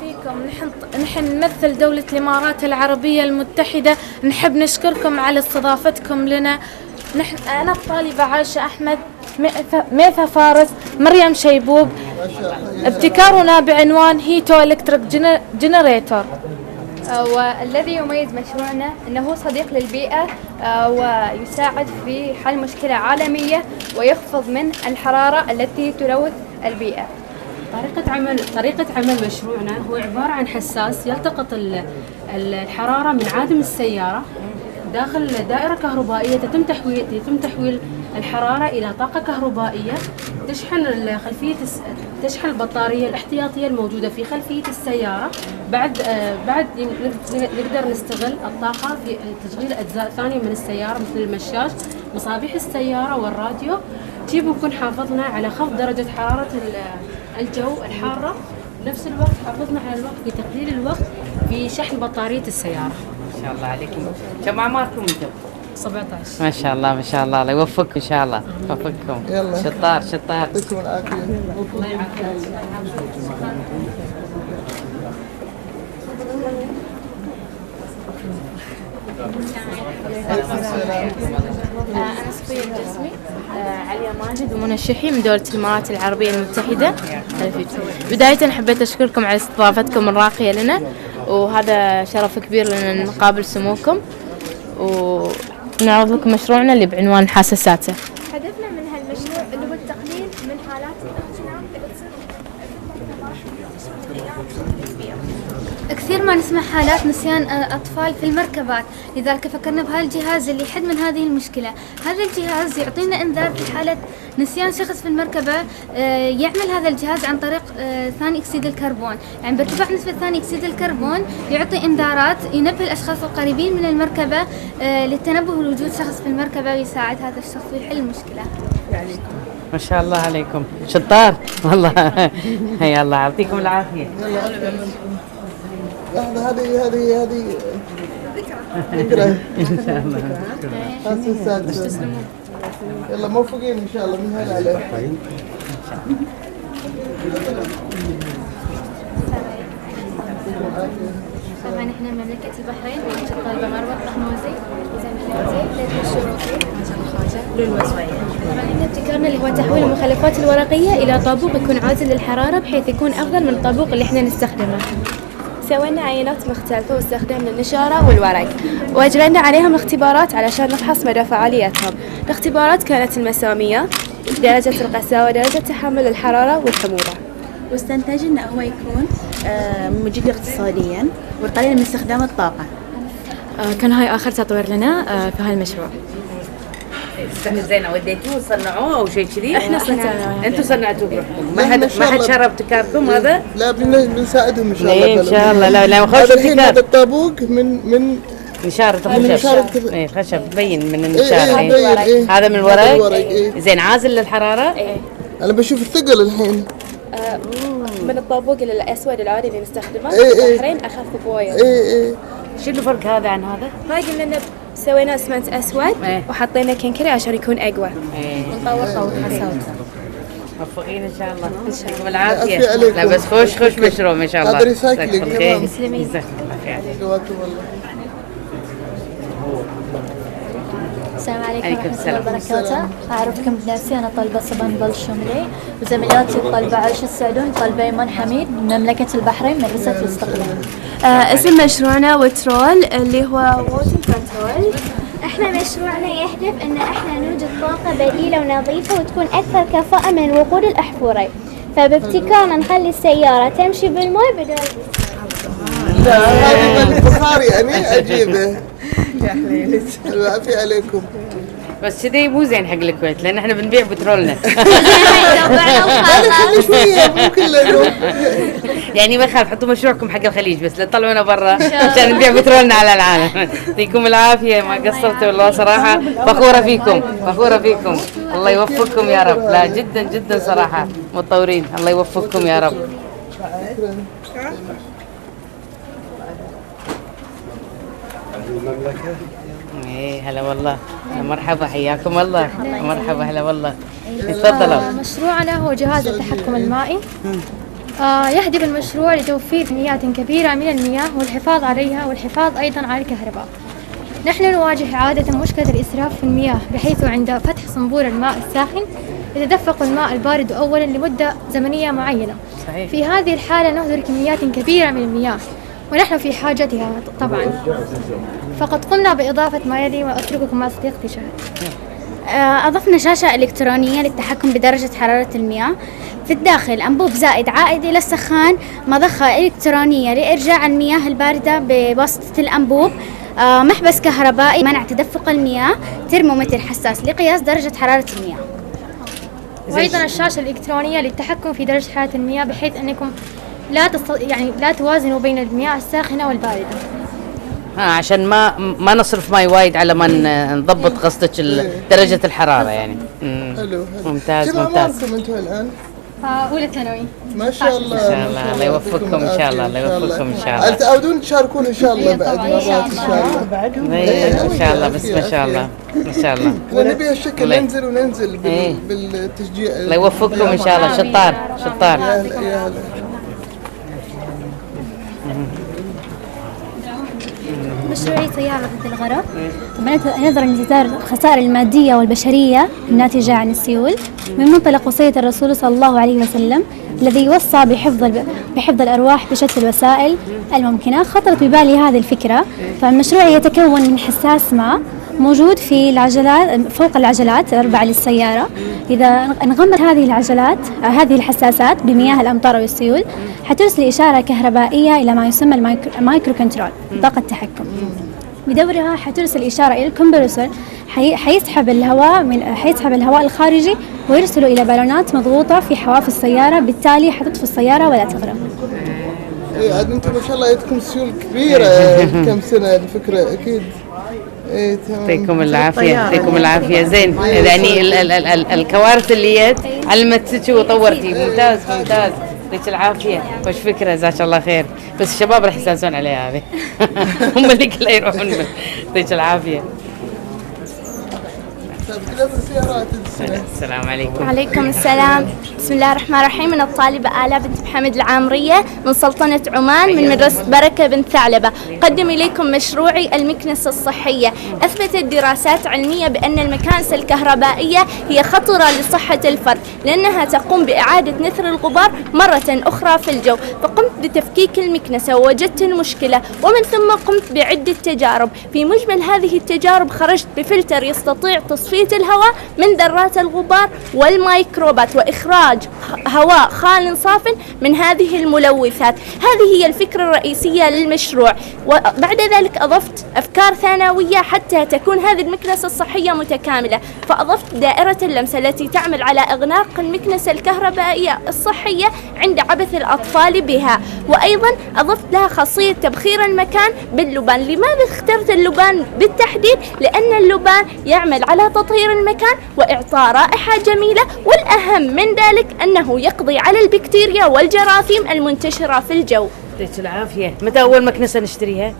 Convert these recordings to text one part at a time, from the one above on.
فيكم. نحن نمثل دولة الإمارات العربية المتحدة، نحب نشكركم على استضافتكم لنا. أنا الطالبة عائشة أحمد، ميثا فارس، مريم شيبوب. ابتكارنا بعنوان هيتو إلكتريك جنريتور. والذي يميز مشروعنا أنه صديق للبيئة، ويساعد في حل مشكلة عالمية ويخفض من الحرارة التي تلوث البيئة. طريقة عمل مشروعنا هو عبارة عن حساس يلتقط الحرارة من عادم السيارة داخل دائرة كهربائية. يتم تحويل الحرارة إلى طاقة كهربائية تشحن البطارية الاحتياطية الموجودة في خلفية السيارة. بعد نقدر نستغل الطاقة في تشغيل أجزاء ثانية من السيارة مثل المشاش، مصابيح السيارة والراديو. بنكون حافظنا على خفض درجة حرارة الجو الحارة، بنفس الوقت حافظنا على الوقت في تقليل الوقت في شحن بطارية السيارة. ما شاء الله عليكم. كم أعماركم أنتم؟ 17. ما شاء الله ما شاء الله، الله يوفقكم إن شاء الله، يوفقكم. يلا. شطار. يعطيكم العافية. الله يعافيك. أنا صفية الجسمي، عليا ماجد ومنى الشحي من دولة الإمارات العربية المتحدة. بداية حبيت أشكركم على استضافتكم الراقية لنا، وهذا شرف كبير لنا نقابل سموكم ونعرض لكم مشروعنا اللي بعنوان حساساته. هدفنا من هالمشروع اللي هو التقليل من حالات الاغتنام اللي تصير كثير ما نسمع حالات نسيان أطفال في المركبات، لذلك فكرنا بهالجهاز اللي يحد من هذه المشكلة. هذا الجهاز يعطينا إنذار في حالة نسيان شخص في المركبة. يعمل هذا الجهاز عن طريق ثاني أكسيد الكربون، يعني بارتفاع نسبة ثاني أكسيد الكربون يعطي إنذارات ينبه الأشخاص القريبين من المركبة للتنبه لوجود شخص في المركبة، ويساعد هذا الشخص ويحل المشكلة. ما شاء الله عليكم، شطار والله. يا الله يعطيكم العافية. لحظة، هذه ذكرى إن شاء الله. حساسات. يلا موفقين إن شاء الله، من هلا عليك. طبعا احنا مملكة البحرين، طالبة مروة الرحموزي وزميلاتي ليلى الشروقي طبعا احنا ابتكارنا اللي هو تحويل المخلفات الورقية إلى طابوق يكون عازل للحرارة بحيث يكون أفضل من الطابوق اللي احنا نستخدمه. سوينا عينات مختلفة واستخدمنا النشارة والورق، وأجرينا عليهم اختبارات علشان نفحص مدى فعاليتهم. الاختبارات كانت المسامية، درجة القساوة، درجة تحمل الحرارة والحموضة. واستنتجنا أنه هو يكون مجدي اقتصاديا والقليل من استخدام الطاقة. كان هاي آخر تطوير لنا في هاي المشروع. زين، وديتوه صنعوه او شيء كذي؟ احنا صنعناه. انتم صنعتوه بروحكم؟ ما حد شرب ابتكاركم هذا؟ لا، بنساعدهم إن شاء الله. إيه إن شاء الله. لا خوش هذا الحين هذا ابتكار. الطابوق من نشارة الخشب. ايه الخشب تبين من النشارة. إيه. هذا من هذا الورق، الورق. إيه. زين، عازل للحرارة؟ أنا بشوف الثقل الحين. من الطابوق الأسود العادي اللي نستخدمه إيه. في البحرين أخف بوايد. إيه. شنو الفرق هذا عن هذا؟ هاي قلنا إنه سوينا اسمنت أسود إيه. وحطينا كنكري عشان يكون أقوى. ايه نطور حساساته. موفقين ان شاء الله. إن شاء الله. يعطيكم العافية. العافية عليكم. لا بس خوش مشروع ما شاء الله. هذا ريسايكلينج. جزاكم الله خير. تسلمين. جزاكم الله خير. جواكم الله. السلام عليكم عليكم ورحمة السلام. الله وبركاته. أعرفكم بنفسي، أنا طالبة صبان بالشمري، وزميلاتي الطالبة عائشة السعدون، طالبة إيمان حميد من مملكة البحرين مدرسة الاستقلال. اسم مشروعنا وترول اللي هو ووتر كنترول. احنا مشروعنا يهدف ان احنا نوجد طاقة بديلة ونظيفة وتكون اكثر كفاءة من الوقود الاحفوري، فبابتكارنا نخلي السيارة تمشي بالماء بدل لا، هذه بالبخار يعني عجيبة. العافية عليكم. بس كذي مو زين حق الكويت، لان احنا بنبيع بترولنا. هذا كل شوية مو كل يوم. يعني ما يخالف، حطوا مشروعكم حق الخليج بس لا تطلعونا برا عشان نبيع بترولنا على العالم. يعطيكم العافية، ما قصرتوا والله صراحة. فخورة فيكم. الله يوفقكم يا رب. لا جدا صراحة متطورين. الله يوفقكم يا رب. ايه هلا والله، مرحبا، حياكم الله. مرحبا، هلا والله. تفضلوا. مشروعنا هو جهاز التحكم المائي. يهدف المشروع لتوفير كميات كبيرة من المياه والحفاظ عليها والحفاظ أيضا على الكهرباء. نحن نواجه عادة مشكلة الإسراف في المياه، بحيث عند فتح صنبور الماء الساخن يتدفق الماء البارد أولا لمدة زمنية معينة. صحيح. في هذه الحالة نهدر كميات كبيرة من المياه ونحن في حاجتها طبعا. فقد قمنا بإضافة ما يلي وأترككم مع صديقتي شهد. أضفنا شاشة إلكترونية للتحكم بدرجة حرارة المياه. في الداخل أنبوب زائد عائد إلى السخان، مضخة إلكترونية لإرجاع المياه الباردة بواسطة الأنبوب، محبس كهربائي منع تدفق المياه، ترمومتر حساس لقياس درجة حرارة المياه. وأيضا الشاشة الإلكترونية للتحكم في درجة حرارة المياه، بحيث أنكم لا توازنوا بين المياه الساخنة والباردة. عشان ما نصرف ماي وايد على ما نضبط قصدك درجة الحرارة يعني. حلو. ممتاز كم ممتاز. عمركم انتم الان؟ أولى ثانوي. ما شاء الله. ان شاء الله الله يوفقكم ان شاء الله، الله يوفقكم ان شاء الله. تعودون تشاركون ان شاء الله بعد مرات ان شاء الله. ان شاء الله بس ما شاء الله ما شاء الله. نبي هالشكل ننزل وننزل بالتشجيع. الله يوفقكم ان شاء الله. شطار شطار. يا هلا. مشروعي سيارة ضد الغرق. نظرا لازدهار الخسائر المادية والبشرية الناتجة عن السيول، من منطلق وصية الرسول صلى الله عليه وسلم الذي وصى بحفظ الأرواح بشتى الوسائل الممكنة، خطرت ببالي هذه الفكرة. فالمشروع يتكون من حساس ماء موجود في العجلات فوق العجلات الأربعة للسيارة. إذا انغمت هذه الحساسات بمياه الأمطار والسيول حترسل إشارة كهربائية إلى ما يسمى المايكرو كنترول، طاقة تحكم. بدورها حترسل إشارة إلى الكمبرسور، حيسحب الهواء الخارجي ويرسله إلى بالونات مضغوطة في حواف السيارة، بالتالي حتطفي السيارة ولا تغرق. عاد انتم ما شاء الله عندكم سيول كبيرة كم سنة الفكرة أكيد. يعطيكم العافية يعطيكم العافية. زين يعني الكوارث اللي علمتك وطورتي. ممتاز ممتاز. يعطيك العافية. وش فكرة جزاك الله خير. بس الشباب راح يستانسون عليها هذه. هم اللي كله يروحون. يعطيك العافية. السلام عليكم. وعليكم السلام. بسم الله الرحمن الرحيم. من الطالبة آلاء بنت محمد العامرية من سلطنة عمان من مدرسة بركة بن ثعلبة. قدم إليكم مشروعي المكنسة الصحية. أثبتت دراسات علمية بأن المكانس الكهربائية هي خطرة لصحة الفرد، لأنها تقوم بإعادة نثر الغبار مرة أخرى في الجو. فقمت بتفكيك المكنسة ووجدت المشكلة، ومن ثم قمت بعدة تجارب. في مجمل هذه التجارب خرجت بفلتر يستطيع تصفية الهواء من ذرات الغبار والميكروبات وإخراج هواء خال صاف من هذه الملوثات. هذه هي الفكرة الرئيسية للمشروع. وبعد ذلك أضفت أفكار ثانوية حتى تكون هذه المكنسة الصحية متكاملة. فأضفت دائرة اللمس التي تعمل على إغلاق المكنسة الكهربائية الصحية عند عبث الأطفال بها. وأيضا أضفت لها خاصية تبخير المكان باللبان. لماذا اخترت اللبان بالتحديد؟ لأن اللبان يعمل على تطهير المكان وإعطاء رائحة جميلة، والأهم من ذلك أنه يقضي على البكتيريا والجراثيم المنتشرة في الجو. يعطيك العافية. متى أول مكنسة نشتريها؟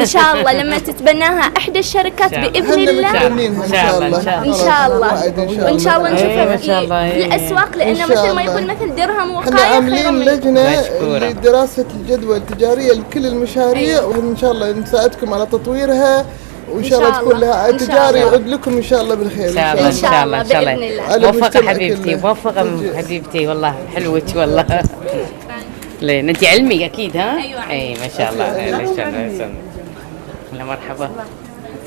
إن شاء الله لما تتبناها إحدى الشركات بإذن الله. إن شاء الله إن شاء الله وإن شاء الله نشوفها في الأسواق، لأنه مثل ما يقول مثل درهم وقاية. احنا عاملين لجنة لدراسة الجدوى التجارية لكل المشاريع، وإن شاء الله نساعدكم على تطويرها، وإن شاء الله تكون لها تجاري يعود لكم إن شاء الله بالخير. إن شاء الله إن شاء الله إن شاء الله. موفقة حبيبتي موفقة حبيبتي. والله حلوك والله. لين أنت علمي أكيد ها؟ أيوة. أي ما شاء الله. ما شاء الله. مرحبا.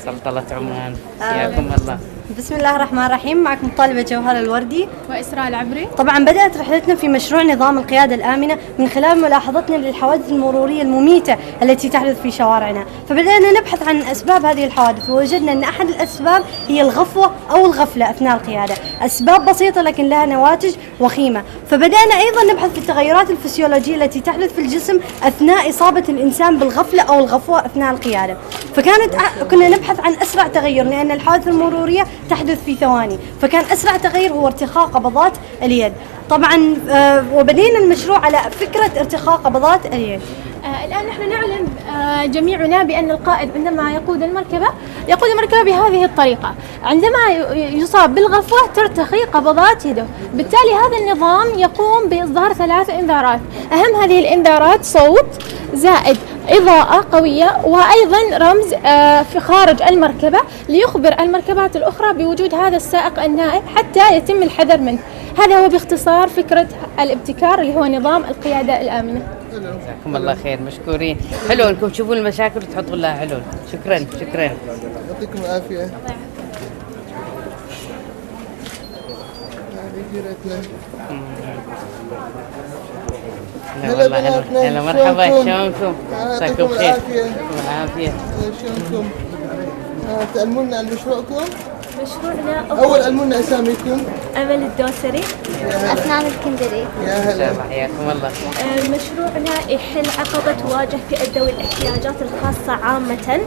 سلطنة عمان. حياكم الله. بسم الله الرحمن الرحيم. معكم طالبة جوهر الوردي وإسراء العبري. طبعا بدأت رحلتنا في مشروع نظام القيادة الآمنة من خلال ملاحظتنا للحوادث المرورية المميتة التي تحدث في شوارعنا. فبدأنا نبحث عن أسباب هذه الحوادث، ووجدنا أن أحد الأسباب هي الغفوة أو الغفلة أثناء القيادة. أسباب بسيطة لكن لها نواتج وخيمة. فبدأنا أيضا نبحث في التغيرات الفسيولوجية التي تحدث في الجسم أثناء إصابة الإنسان بالغفلة أو الغفوة أثناء القيادة. كنا نبحث عن أسرع تغير، لأن الحوادث المرورية تحدث في ثواني، فكان أسرع تغير هو ارتخاء قبضات اليد. طبعا وبدينا المشروع على فكرة ارتخاء قبضات اليد. الآن نحن نعلم جميعنا بأن القائد عندما يقود المركبة بهذه الطريقة. عندما يصاب بالغفوة ترتخي قبضات يده. بالتالي هذا النظام يقوم بإصدار 3 إنذارات. أهم هذه الإنذارات صوت زائد إضاءة قوية، وأيضا رمز في خارج المركبة ليخبر المركبات الأخرى بوجود هذا السائق النائم حتى يتم الحذر منه. هذا هو باختصار فكرة الابتكار اللي هو نظام القيادة الآمنة. جزاكم الله خير، مشكورين. حلو انكم تشوفون المشاكل وتحطون لها حلول. شكرا. يعطيكم العافية. هذه جيرتنا. هلا بناتنا. هلا مرحبا، شلونكم؟ يعطيكم العافية. العافية. شلونكم؟ تعلمونا عن مشروعكم؟ مشروعنا أول علمونا أساميكم. أمل الدوسري. أفنان الكندري. يا هلا. حياكم الله. مشروعنا يحل عقبة تواجه فئة ذوي الاحتياجات الخاصة عامة،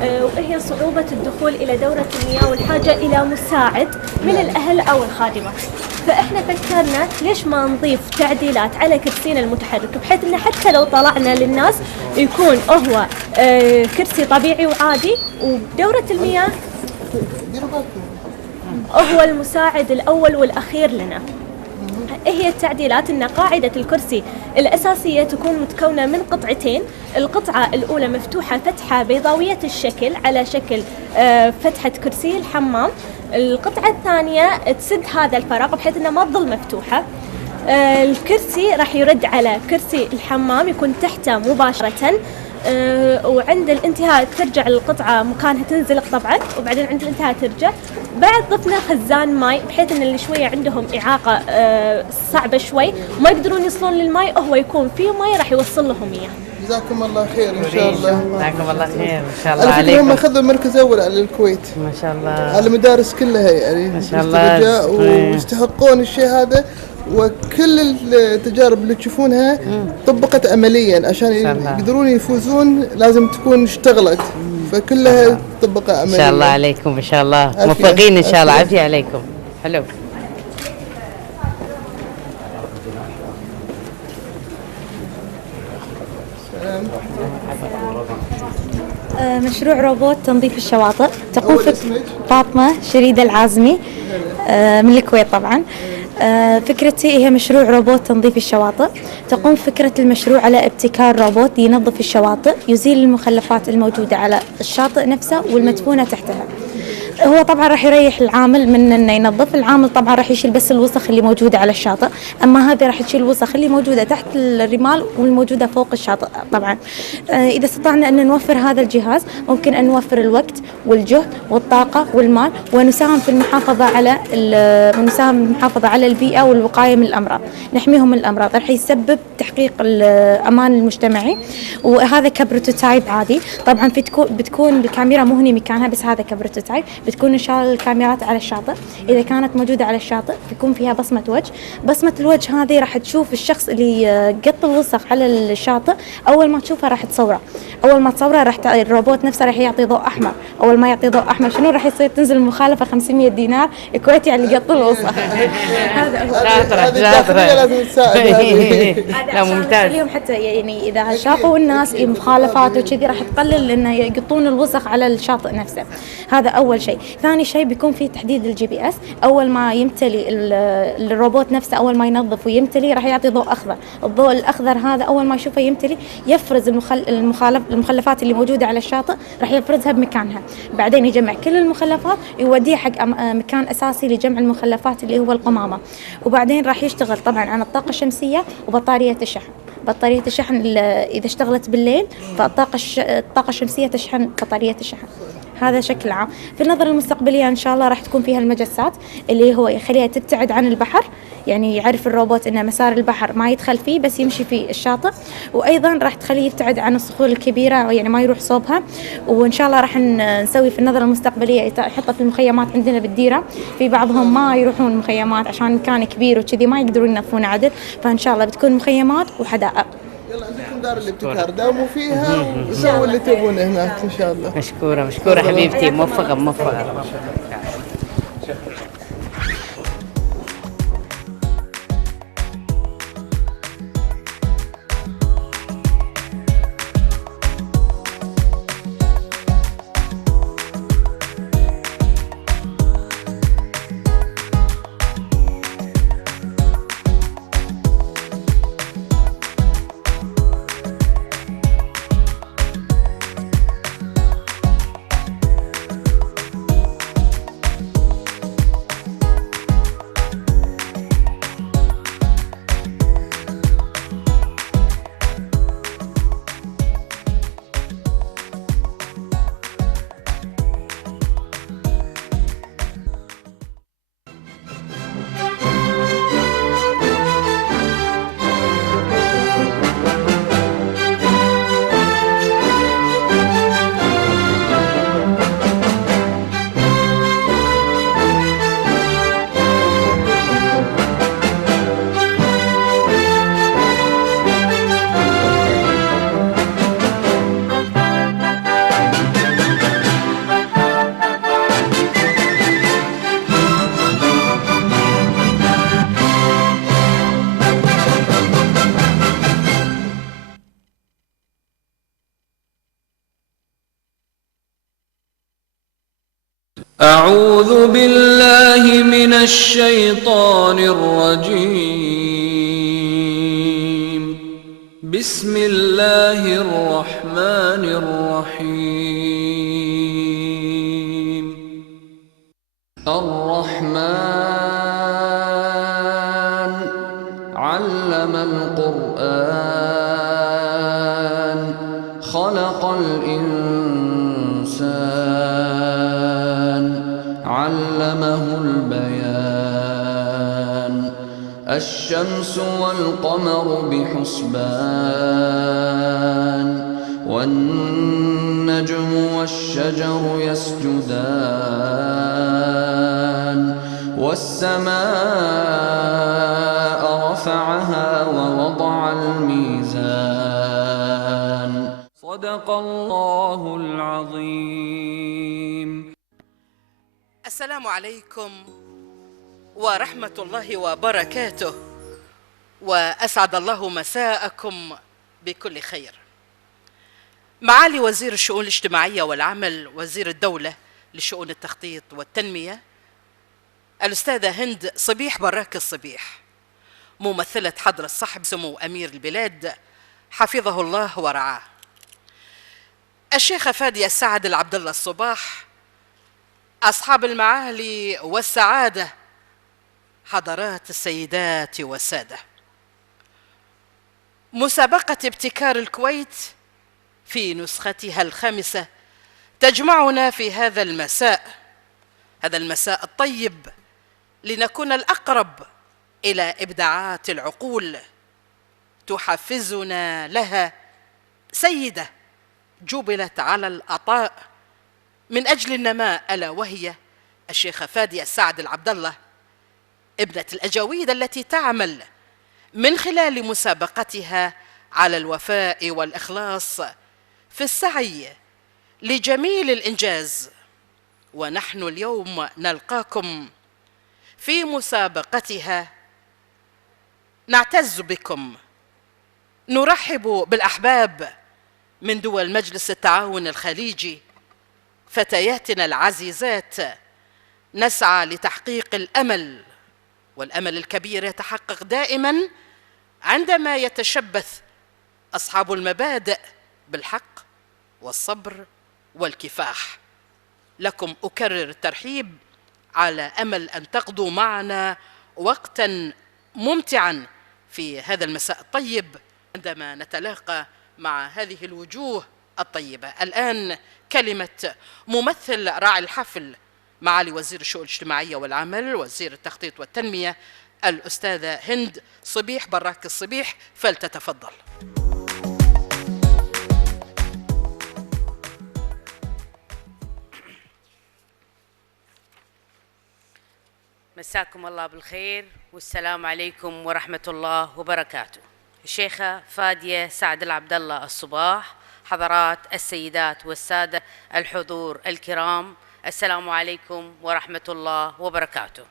وهي صعوبة الدخول إلى دورة المياه والحاجة إلى مساعد من الأهل أو الخادمة. فإحنا فكرنا ليش ما نضيف تعديلات على كرسينا المتحرك، بحيث إنه حتى لو طلعنا للناس يكون هو كرسي طبيعي وعادي، ودورة المياه هو المساعد الأول والأخير لنا. هي التعديلات أن قاعدة الكرسي الأساسية تكون متكونة من قطعتين. القطعة الأولى مفتوحة فتحة بيضاوية الشكل على شكل فتحة كرسي الحمام. القطعة الثانية تسد هذا الفراغ بحيث أنها ما تظل مفتوحة. الكرسي راح يرد على كرسي الحمام يكون تحته مباشرة، وعند الانتهاء ترجع القطعة مكانها تنزلق طبعا، وبعدين عند الانتهاء ترجع. بعد ضفنا خزان ماء بحيث ان اللي شوية عندهم إعاقة صعبة شوي وما يقدرون يوصلون للماء، هو يكون فيه ماء راح يوصل لهم إياه. جزاكم الله خير ان شاء الله. جزاكم الله خير ان شاء الله على فكرة عليكم. هم اخذوا المركز الاول على الكويت ما شاء الله، على المدارس كلها يعني ما شاء الله، ويستحقون الشيء هذا. وكل التجارب اللي تشوفونها طبقت عمليا عشان يقدرون يفوزون، لازم تكون اشتغلت، فكلها طبقة عمليا. ان شاء الله عليكم، ان شاء الله موفقين ان شاء الله. عافية عليكم. حلو. مشروع روبوت تنظيف الشواطئ. تقوم فاطمة شريدة العازمي من الكويت طبعا. فكرتي هي مشروع روبوت تنظيف الشواطئ. تقوم فكرة المشروع على ابتكار روبوت ينظف الشواطئ، يزيل المخلفات الموجودة على الشاطئ نفسه والمدفونة تحتها. هو طبعا راح يريح العامل من انه ينظف. العامل طبعا راح يشيل بس الوسخ اللي موجوده على الشاطئ، اما هذه راح تشيل الوسخ اللي موجوده تحت الرمال والموجوده فوق الشاطئ. طبعا اذا استطعنا ان نوفر هذا الجهاز ممكن ان نوفر الوقت والجهد والطاقه والمال، ونساهم في المحافظه على البيئه والوقايه من الامراض، نحميهم من الامراض. راح يسبب تحقيق الامان المجتمعي، وهذا كبروتوتايب عادي. طبعا بتكون الكاميرا مو هني مكانها، بس هذا كبروتوتايب. بتكون إن شاء الله الكاميرات على الشاطئ، إذا كانت موجودة على الشاطئ بيكون فيها بصمة وجه. بصمة الوجه هذه راح تشوف الشخص اللي قط الوسخ على الشاطئ، أول ما تشوفه راح تصوره. أول ما تصوره راح الروبوت نفسه راح يعطي ضوء أحمر. أول ما يعطي ضوء أحمر شنو راح يصير؟ تنزل المخالفة 500 دينار كويتي على اللي قط الوسخ. شاطرة لازم تساعد. لا ممتاز. اليوم حتى يعني إذا شافوا الناس مخالفات وكذي راح تقلل إنه يقطون الوسخ على الشاطئ نفسه. هذا أول شيء. ثاني شيء بيكون في تحديد الGPS. أول ما يمتلي الروبوت نفسه، أول ما ينظف ويمتلي راح يعطي ضوء أخضر. الضوء الأخضر هذا أول ما يشوفه يمتلي يفرز المخلفات اللي موجودة على الشاطئ، راح يفرزها بمكانها. بعدين يجمع كل المخلفات يوديها حق مكان أساسي لجمع المخلفات اللي هو القمامة. وبعدين راح يشتغل طبعا عن الطاقة الشمسية وبطارية الشحن. بطارية الشحن إذا اشتغلت بالليل فالطاقة الشمسية تشحن بطارية الشحن. هذا شكل عام. في النظرة المستقبلية إن شاء الله راح تكون فيها المجسات اللي هو يخليها تبتعد عن البحر، يعني يعرف الروبوت إن مسار البحر ما يدخل فيه بس يمشي في الشاطئ. وأيضا راح تخليه يبتعد عن الصخور الكبيرة، يعني ما يروح صوبها. وإن شاء الله راح نسوي في النظرة المستقبلية يحطها في المخيمات عندنا بالديرة. في بعضهم ما يروحون المخيمات عشان مكان كبير وكذي ما يقدرون ينظفون عدل، فإن شاء الله بتكون مخيمات وحدائق. يلا عندكم دار الابتكار، داوموا فيها وسووا اللي تبونه هناك ان شاء الله. مشكورة حبيبتي، موفقة. أعوذ بالله من الشيطان الرجيم. بسم الله الرحمن الرحيم. الرحمن علم القرآن خلق الإنسان علمه البيان. الشمس والقمر بحسبان والنجم والشجر يسجدان والسماء رفعها ووضع الميزان. صدق الله العظيم. السلام عليكم ورحمة الله وبركاته، وأسعد الله مساءكم بكل خير. معالي وزير الشؤون الاجتماعية والعمل، وزير الدولة لشؤون التخطيط والتنمية، الأستاذة هند صبيح براك الصبيح، ممثلة حضرة صاحب سمو أمير البلاد حفظه الله ورعاه، الشيخة فادية سعد العبد الله الصباح، أصحاب المعالي والسعادة، حضرات السيدات والسادة. مسابقة ابتكار الكويت في نسختها الخامسة تجمعنا في هذا المساء الطيب، لنكون الأقرب إلى إبداعات العقول تحفزنا لها سيدة جبلت على العطاء من أجل النماء، ألا وهي الشيخة فادية سعد العبد الله، ابنة الأجاويد التي تعمل من خلال مسابقتها على الوفاء والإخلاص في السعي لجميل الإنجاز. ونحن اليوم نلقاكم في مسابقتها، نعتز بكم، نرحب بالأحباب من دول مجلس التعاون الخليجي، فتياتنا العزيزات، نسعى لتحقيق الأمل، والأمل الكبير يتحقق دائما عندما يتشبث أصحاب المبادئ بالحق والصبر والكفاح. لكم أكرر الترحيب، على أمل أن تقضوا معنا وقتا ممتعا في هذا المساء الطيب عندما نتلاقى مع هذه الوجوه الطيبة. الآن كلمة ممثل راعي الحفل، معالي وزير الشؤون الاجتماعية والعمل، وزير التخطيط والتنمية، الأستاذة هند صبيح براك الصبيح، فلتتفضل. مساكم الله بالخير، والسلام عليكم ورحمة الله وبركاته. الشيخة فادية سعد العبد الله الصباح، حضرات السيدات والسادة الحضور الكرام، السلام عليكم ورحمة الله وبركاته.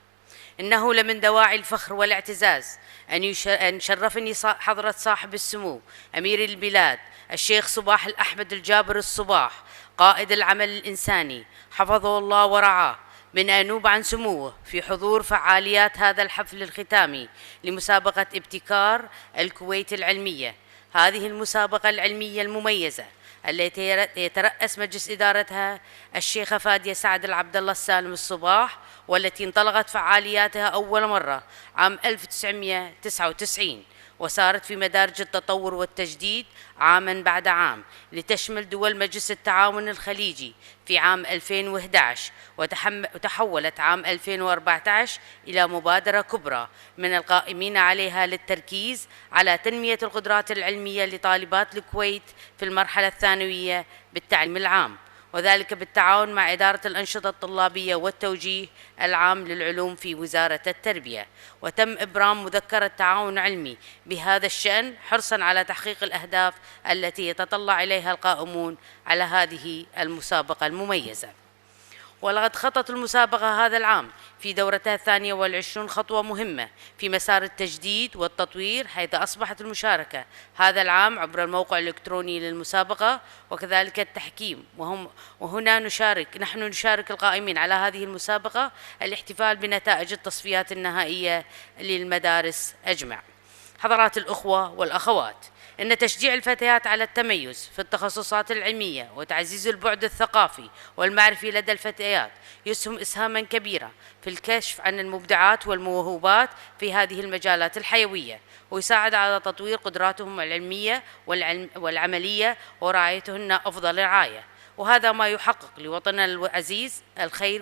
إنه لمن دواعي الفخر والاعتزاز أن شرفني حضرة صاحب السمو أمير البلاد الشيخ صباح الأحمد الجابر الصباح، قائد العمل الإنساني حفظه الله ورعاه، من أنوب عن سموه في حضور فعاليات هذا الحفل الختامي لمسابقة ابتكار الكويت العلمية. هذه المسابقة العلمية المميزة التي يترأس مجلس إدارتها الشيخة فادية سعد العبد الله السالم الصباح، والتي انطلقت فعالياتها أول مرة عام 1999 وسارت في مدارج التطور والتجديد عاماً بعد عام، لتشمل دول مجلس التعاون الخليجي في عام 2011، وتحولت عام 2014 إلى مبادرة كبرى من القائمين عليها للتركيز على تنمية القدرات العلمية لطالبات الكويت في المرحلة الثانوية بالتعليم العام، وذلك بالتعاون مع إدارة الأنشطة الطلابية والتوجيه العام للعلوم في وزارة التربية. وتم إبرام مذكرة تعاون علمي بهذا الشأن حرصاً على تحقيق الأهداف التي يتطلع إليها القائمون على هذه المسابقة المميزة. ولقد خطت المسابقة هذا العام في دورتها 22 خطوة مهمة في مسار التجديد والتطوير، حيث أصبحت المشاركة هذا العام عبر الموقع الإلكتروني للمسابقة وكذلك التحكيم. وهنا نحن نشارك القائمين على هذه المسابقة الاحتفال بنتائج التصفيات النهائية للمدارس أجمع. حضرات الأخوة والأخوات، إن تشجيع الفتيات على التميز في التخصصات العلمية وتعزيز البعد الثقافي والمعرفي لدى الفتيات يسهم إسهاما كبيرا في الكشف عن المبدعات والموهوبات في هذه المجالات الحيوية، ويساعد على تطوير قدراتهم العلمية والعملية ورعايتهن أفضل رعاية. وهذا ما يحقق لوطننا العزيز الخير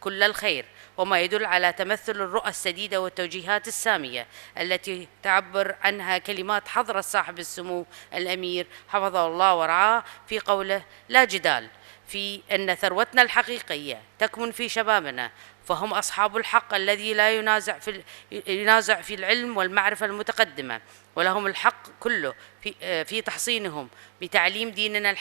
كل الخير، وما يدل على تمثل الرؤى السديدة والتوجيهات السامية التي تعبر عنها كلمات حضرة صاحب السمو الأمير حفظه الله ورعاه في قوله: لا جدال في أن ثروتنا الحقيقية تكمن في شبابنا، فهم أصحاب الحق الذي لا ينازع في العلم والمعرفة المتقدمة، ولهم الحق كله في تحصينهم بتعليم ديننا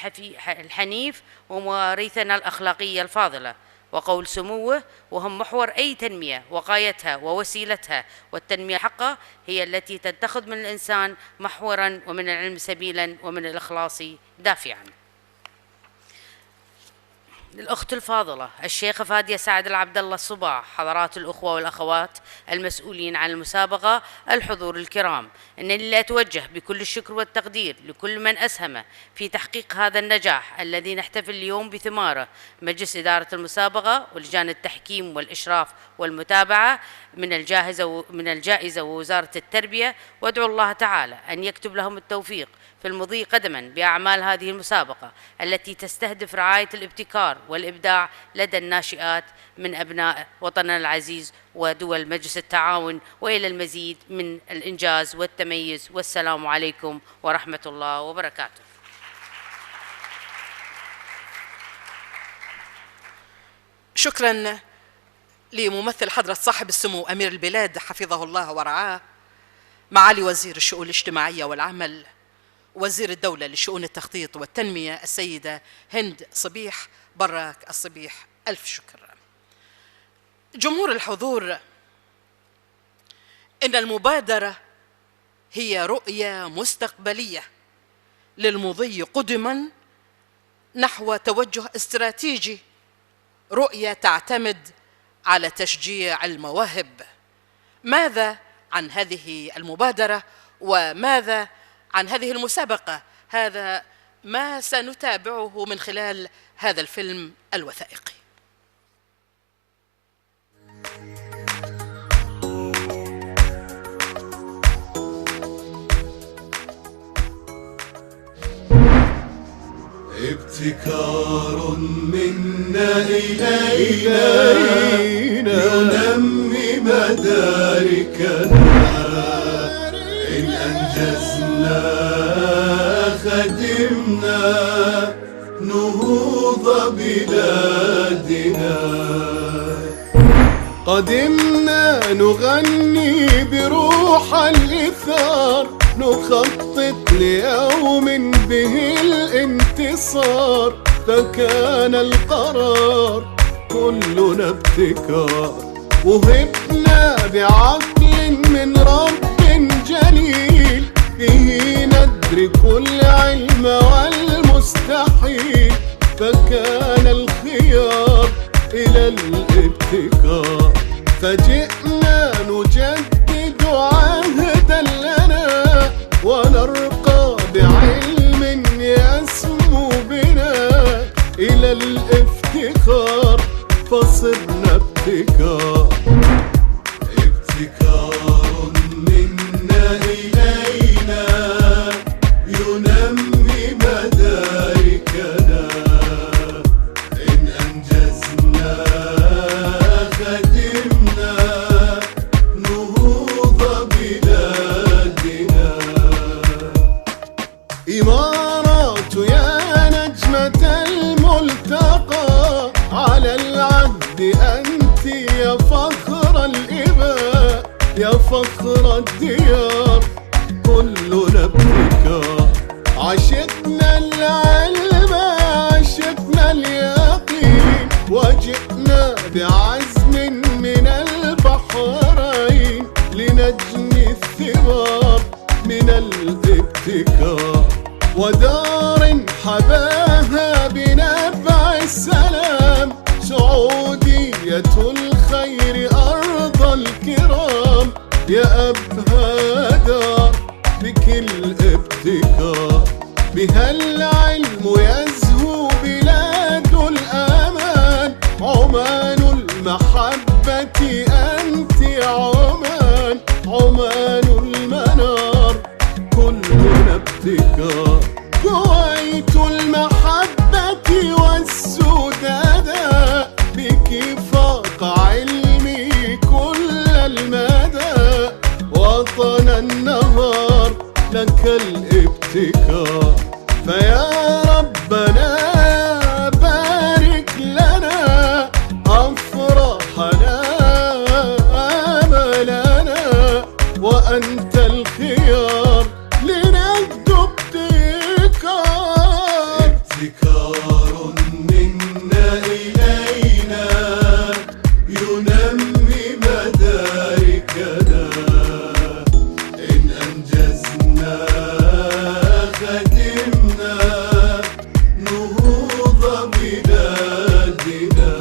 الحنيف ومواريثنا الأخلاقية الفاضلة. وقول سموه: وهم محور أي تنمية وغايتها ووسيلتها، والتنمية الحقة هي التي تتخذ من الإنسان محورا ومن العلم سبيلا ومن الإخلاص دافعا. الأخت الفاضلة الشيخة فادية سعد العبد الله الصباح، حضرات الأخوة والأخوات المسؤولين عن المسابقة، الحضور الكرام، إنني أتوجه بكل الشكر والتقدير لكل من أسهم في تحقيق هذا النجاح الذي نحتفل اليوم بثماره، مجلس إدارة المسابقة ولجان التحكيم والإشراف والمتابعة من الجائزة ووزارة التربية، وادعو الله تعالى أن يكتب لهم التوفيق في المضي قدما بأعمال هذه المسابقة التي تستهدف رعاية الابتكار والإبداع لدى الناشئات من أبناء وطننا العزيز ودول مجلس التعاون، وإلى المزيد من الإنجاز والتميز. والسلام عليكم ورحمة الله وبركاته. شكرا لممثل حضرة صاحب السمو أمير البلاد حفظه الله ورعاه، معالي وزير الشؤون الاجتماعية والعمل، وزير الدولة لشؤون التخطيط والتنمية السيدة هند صبيح براك الصبيح، ألف شكر. جمهور الحضور، إن المبادرة هي رؤية مستقبلية للمضي قدما نحو توجه استراتيجي، رؤية تعتمد على تشجيع المواهب. ماذا عن هذه المبادرة وماذا عن هذه المسابقة؟ هذا ما سنتابعه من خلال هذا الفيلم الوثائقي. ابتكار منا إلينا ينمي مداركنا، إن أنجزنا خدمنا نهوض بلادنا، قدمنا نغني بروح الإثار، نخطط ليوم به الانتصار، فكان القرار كلنا ابتكار، وهبنا بعقل من رب جليل، به ندري كل علم والمستحيل، فكان الخيار إلى الابتكار، فجئنا نجدد عهدا لنا، ونرقى بعلم يسمو بنا إلى الافتخار، فصرنا ابتكار. ابتكار منا إلينا ينمي مداركنا، إن أنجزنا خدمنا نهوض بلادنا. إمارات يا نجمة الملتقى، على العهد أنت يا فخر الإباء، يا فخر الديار، كلنا ابتكار، عشقنا العلم عشقنا اليقين، وجئنا ودار حباها بنبع السلام، سعودية الخير أرض الكرام، يا أبهى دار بكل ابتكار، بها العلم يزهو بلاد الأمان، عمان المحبة أنت عمان، عمان المنار كلنا ابتكار، كويت المحبة والسدادة، بك فاق علمي كل المدى، وطن النهار لك الابتكار، فيا ربنا بارك لنا أفراحنا آمالنا، وأنت الخيار لنجد ابتكار، ابتكار منا إلينا ينمي مداركنا، إن أنجزنا خدمنا نهوض بلادنا.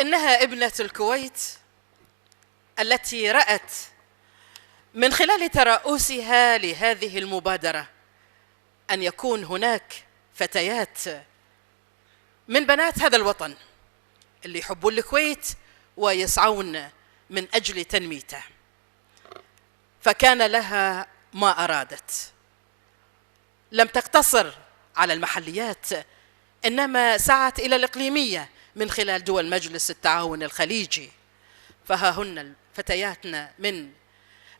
إنها ابنة الكويت التي رأت من خلال ترأسها لهذه المبادرة أن يكون هناك فتيات من بنات هذا الوطن اللي يحبون الكويت ويسعون من أجل تنميته، فكان لها ما أرادت. لم تقتصر على المحليات، إنما سعت إلى الإقليمية من خلال دول مجلس التعاون الخليجي، فها هن فتياتنا من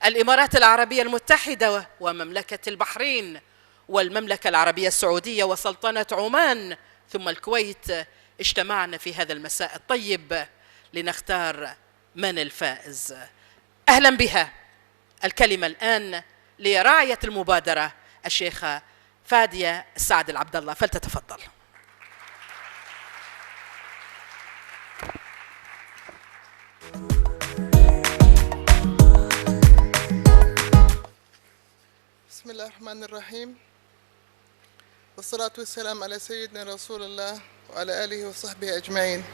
الإمارات العربية المتحدة ومملكة البحرين والمملكة العربية السعودية وسلطنة عمان ثم الكويت اجتمعنا في هذا المساء الطيب لنختار من الفائز. أهلا بها. الكلمة الآن لراعية المبادرة الشيخة فادية السعد العبد الله، فلتتفضل. بسم الله الرحمن الرحيم، والصلاة والسلام على سيدنا رسول الله وعلى آله وصحبه أجمعين.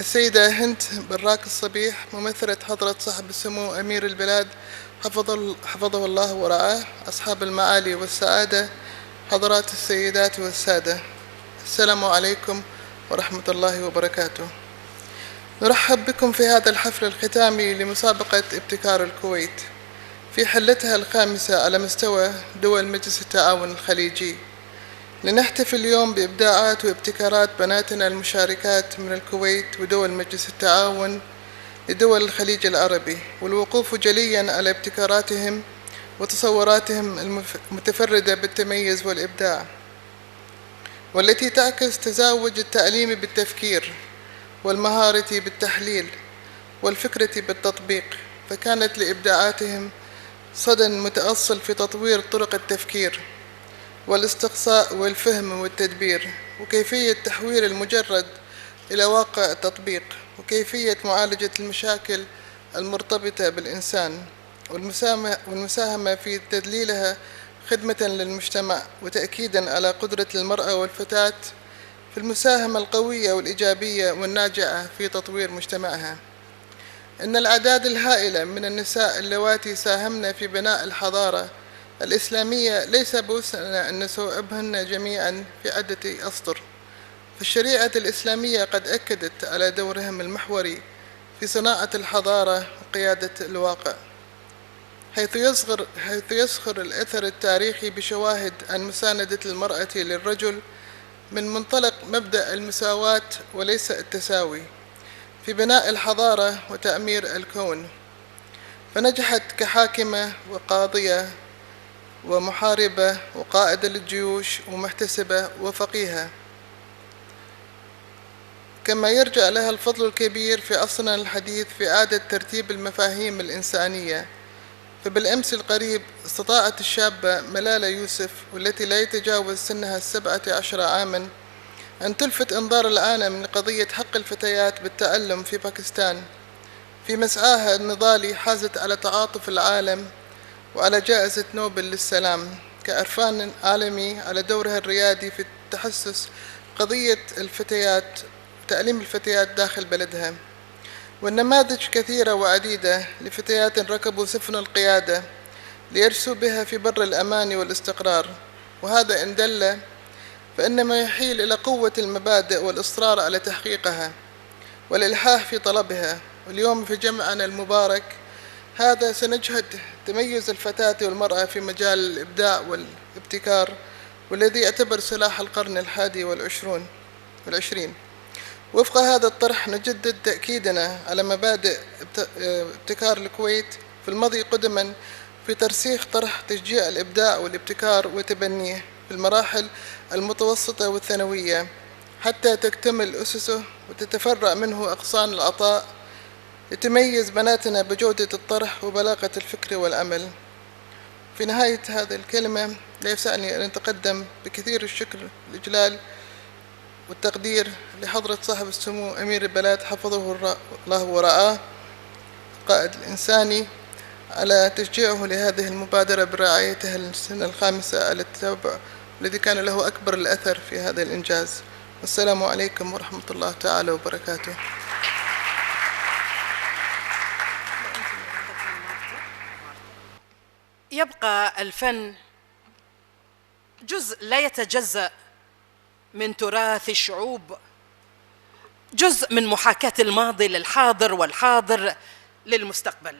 السيدة هند براك الصبيح، ممثلة حضرة صاحب السمو أمير البلاد حفظه الله ورعاه، أصحاب المعالي والسعادة، حضرات السيدات والسادة، السلام عليكم ورحمة الله وبركاته. نرحب بكم في هذا الحفل الختامي لمسابقة ابتكار الكويت في حلتها الخامسة على مستوى دول مجلس التعاون الخليجي، لنحتفل اليوم بإبداعات وابتكارات بناتنا المشاركات من الكويت ودول مجلس التعاون لدول الخليج العربي، والوقوف جلياً على ابتكاراتهم وتصوراتهم المتفردة بالتميز والإبداع، والتي تعكس تزاوج التعليم بالتفكير والمهارة بالتحليل والفكرة بالتطبيق، فكانت لإبداعاتهم صدى متأصل في تطوير طرق التفكير والاستقصاء والفهم والتدبير، وكيفية تحويل المجرد إلى واقع التطبيق، وكيفية معالجة المشاكل المرتبطة بالإنسان، والمساهمة في تدليلها خدمة للمجتمع، وتأكيداً على قدرة المرأة والفتاة في المساهمة القوية والإيجابية والناجعة في تطوير مجتمعها. إن الأعداد الهائلة من النساء اللواتي ساهمن في بناء الحضارة الإسلامية ليس بوسعنا أن نستوعبهن جميعاً في عدة أسطر، فالشريعة الإسلامية قد أكدت على دورهم المحوري في صناعة الحضارة وقيادة الواقع، حيث يصغر الأثر التاريخي بشواهد عن مساندة المرأة للرجل من منطلق مبدأ المساواة وليس التساوي في بناء الحضارة وتعمير الكون، فنجحت كحاكمة وقاضية ومحاربة وقائدة للجيوش ومحتسبة وفقيهة، كما يرجع لها الفضل الكبير في عصرنا الحديث في إعادة ترتيب المفاهيم الإنسانية فبالأمس القريب استطاعت الشابة ملالة يوسف والتي لا يتجاوز سنها 17 عاماً أن تلفت إنظار العالم لقضية حق الفتيات بالتعلم في باكستان. في مسعاها النضالي حازت على تعاطف العالم وعلى جائزة نوبل للسلام كعرفان عالمي على دورها الريادي في التحسس قضية الفتيات وتعليم الفتيات داخل بلدها. والنماذج كثيرة وعديدة لفتيات ركبوا سفن القيادة ليرسوا بها في بر الأمان والاستقرار، وهذا إن دل فإنما يحيل إلى قوة المبادئ والإصرار على تحقيقها والإلحاح في طلبها. واليوم في جمعنا المبارك هذا سنشهد تميز الفتاة والمرأة في مجال الإبداع والابتكار، والذي يعتبر سلاح القرن والعشرين. وفق هذا الطرح نجدد تأكيدنا على مبادئ ابتكار الكويت في الماضي قدما في ترسيخ طرح تشجيع الإبداع والابتكار وتبنيه في المراحل المتوسطة والثانوية حتى تكتمل أسسه وتتفرع منه أغصان العطاء، لتميز بناتنا بجودة الطرح وبلاغة الفكر والعمل. في نهاية هذه الكلمة لا يسعني أن أتقدم بكثير الشكر والإجلال والتقدير لحضرة صاحب السمو أمير البلاد حفظه الله ورعاه القائد الإنساني على تشجيعه لهذه المبادرة برعايتها السنة الخامسة على التتابع الذي كان له أكبر الأثر في هذا الإنجاز. والسلام عليكم ورحمة الله تعالى وبركاته. يبقى الفن جزء لا يتجزأ من تراث الشعوب، جزء من محاكاة الماضي للحاضر والحاضر للمستقبل.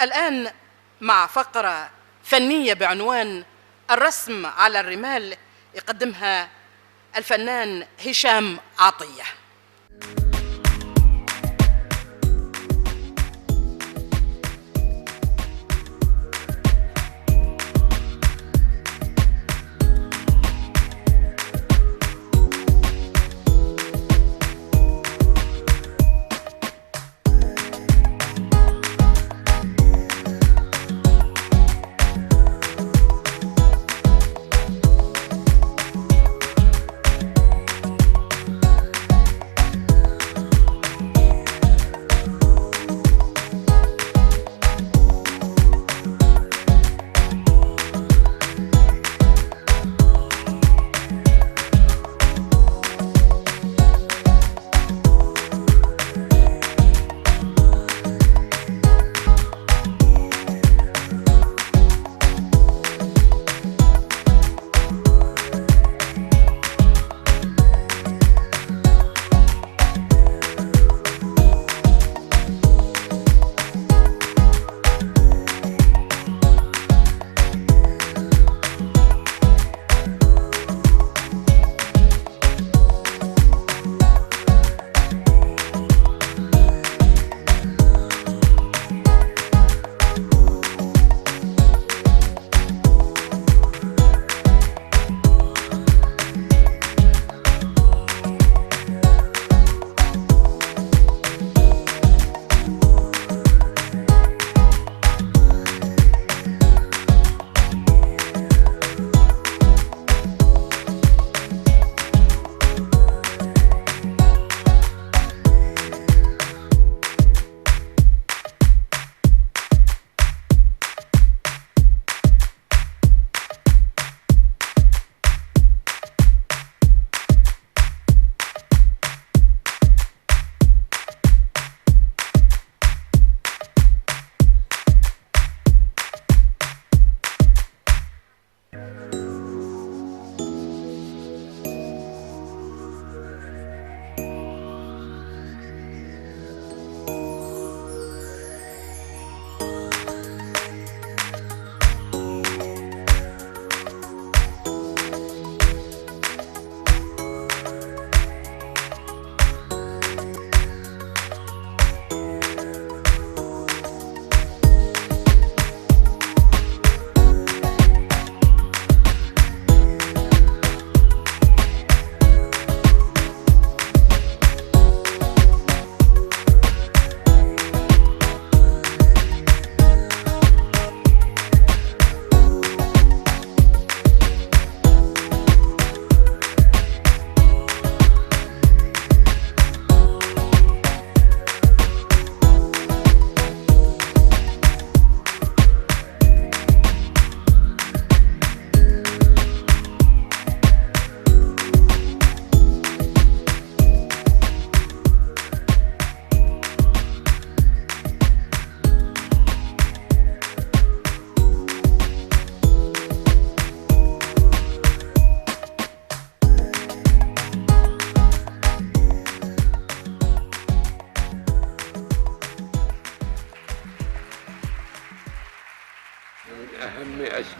الآن مع فقرة فنية بعنوان الرسم على الرمال يقدمها الفنان هشام عطية.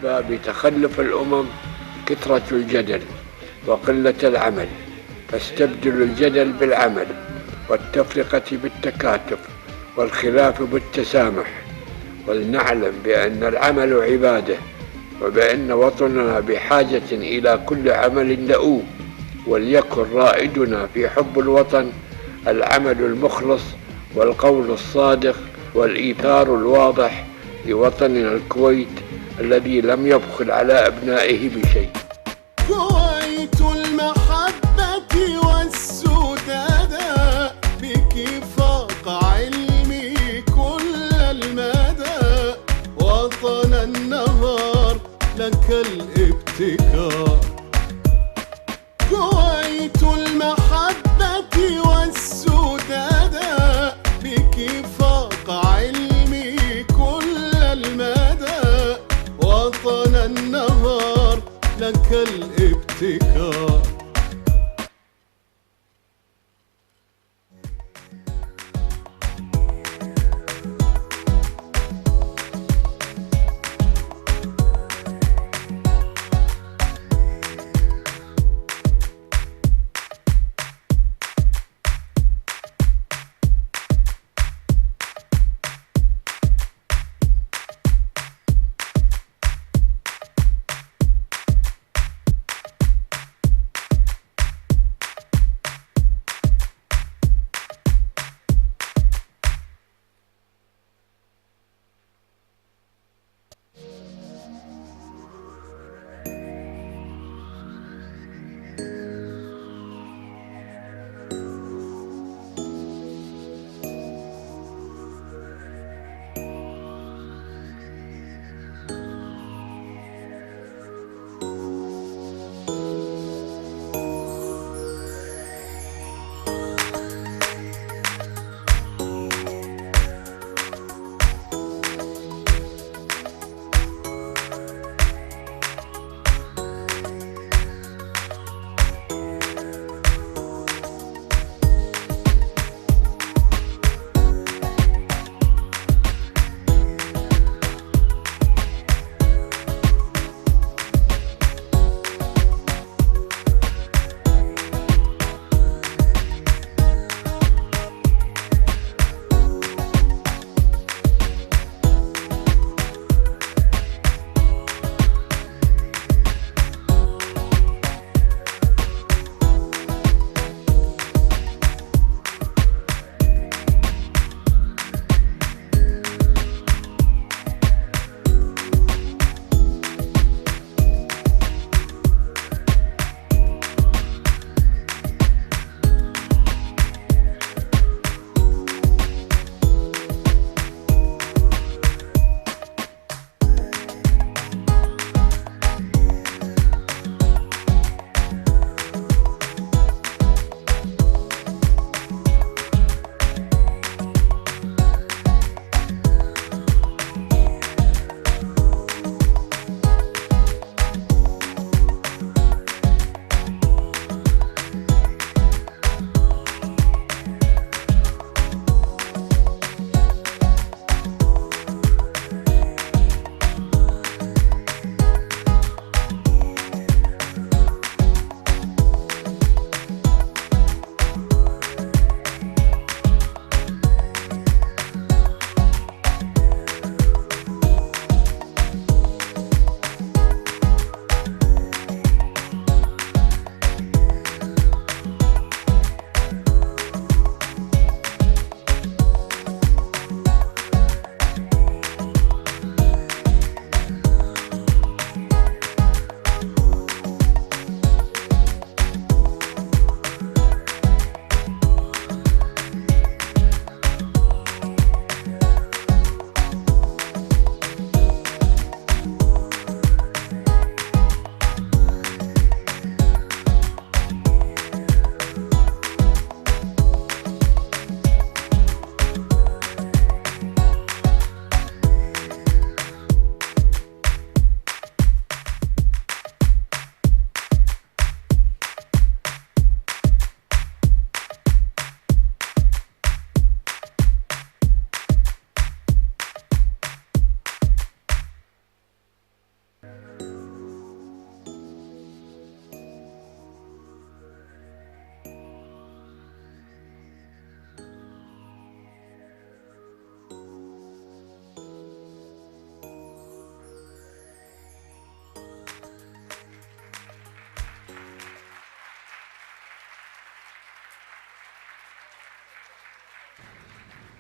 أسباب تخلف الأمم كثرة الجدل وقلة العمل، فاستبدلوا الجدل بالعمل، والتفرقة بالتكاتف، والخلاف بالتسامح. ولنعلم بأن العمل عبادة، وبأن وطننا بحاجة إلى كل عمل دؤوب، وليكن رائدنا في حب الوطن العمل المخلص والقول الصادق والإيثار الواضح لوطننا الكويت الذي لم يبخل على أبنائه بشيء. كويت المحبة والسدادة بك فاق علمي كل المدى، وطن النهار لك الابتكار. كويت المحبة والسدادة بك فاق علمي كل المدى، وطن النهار لك الابتكار.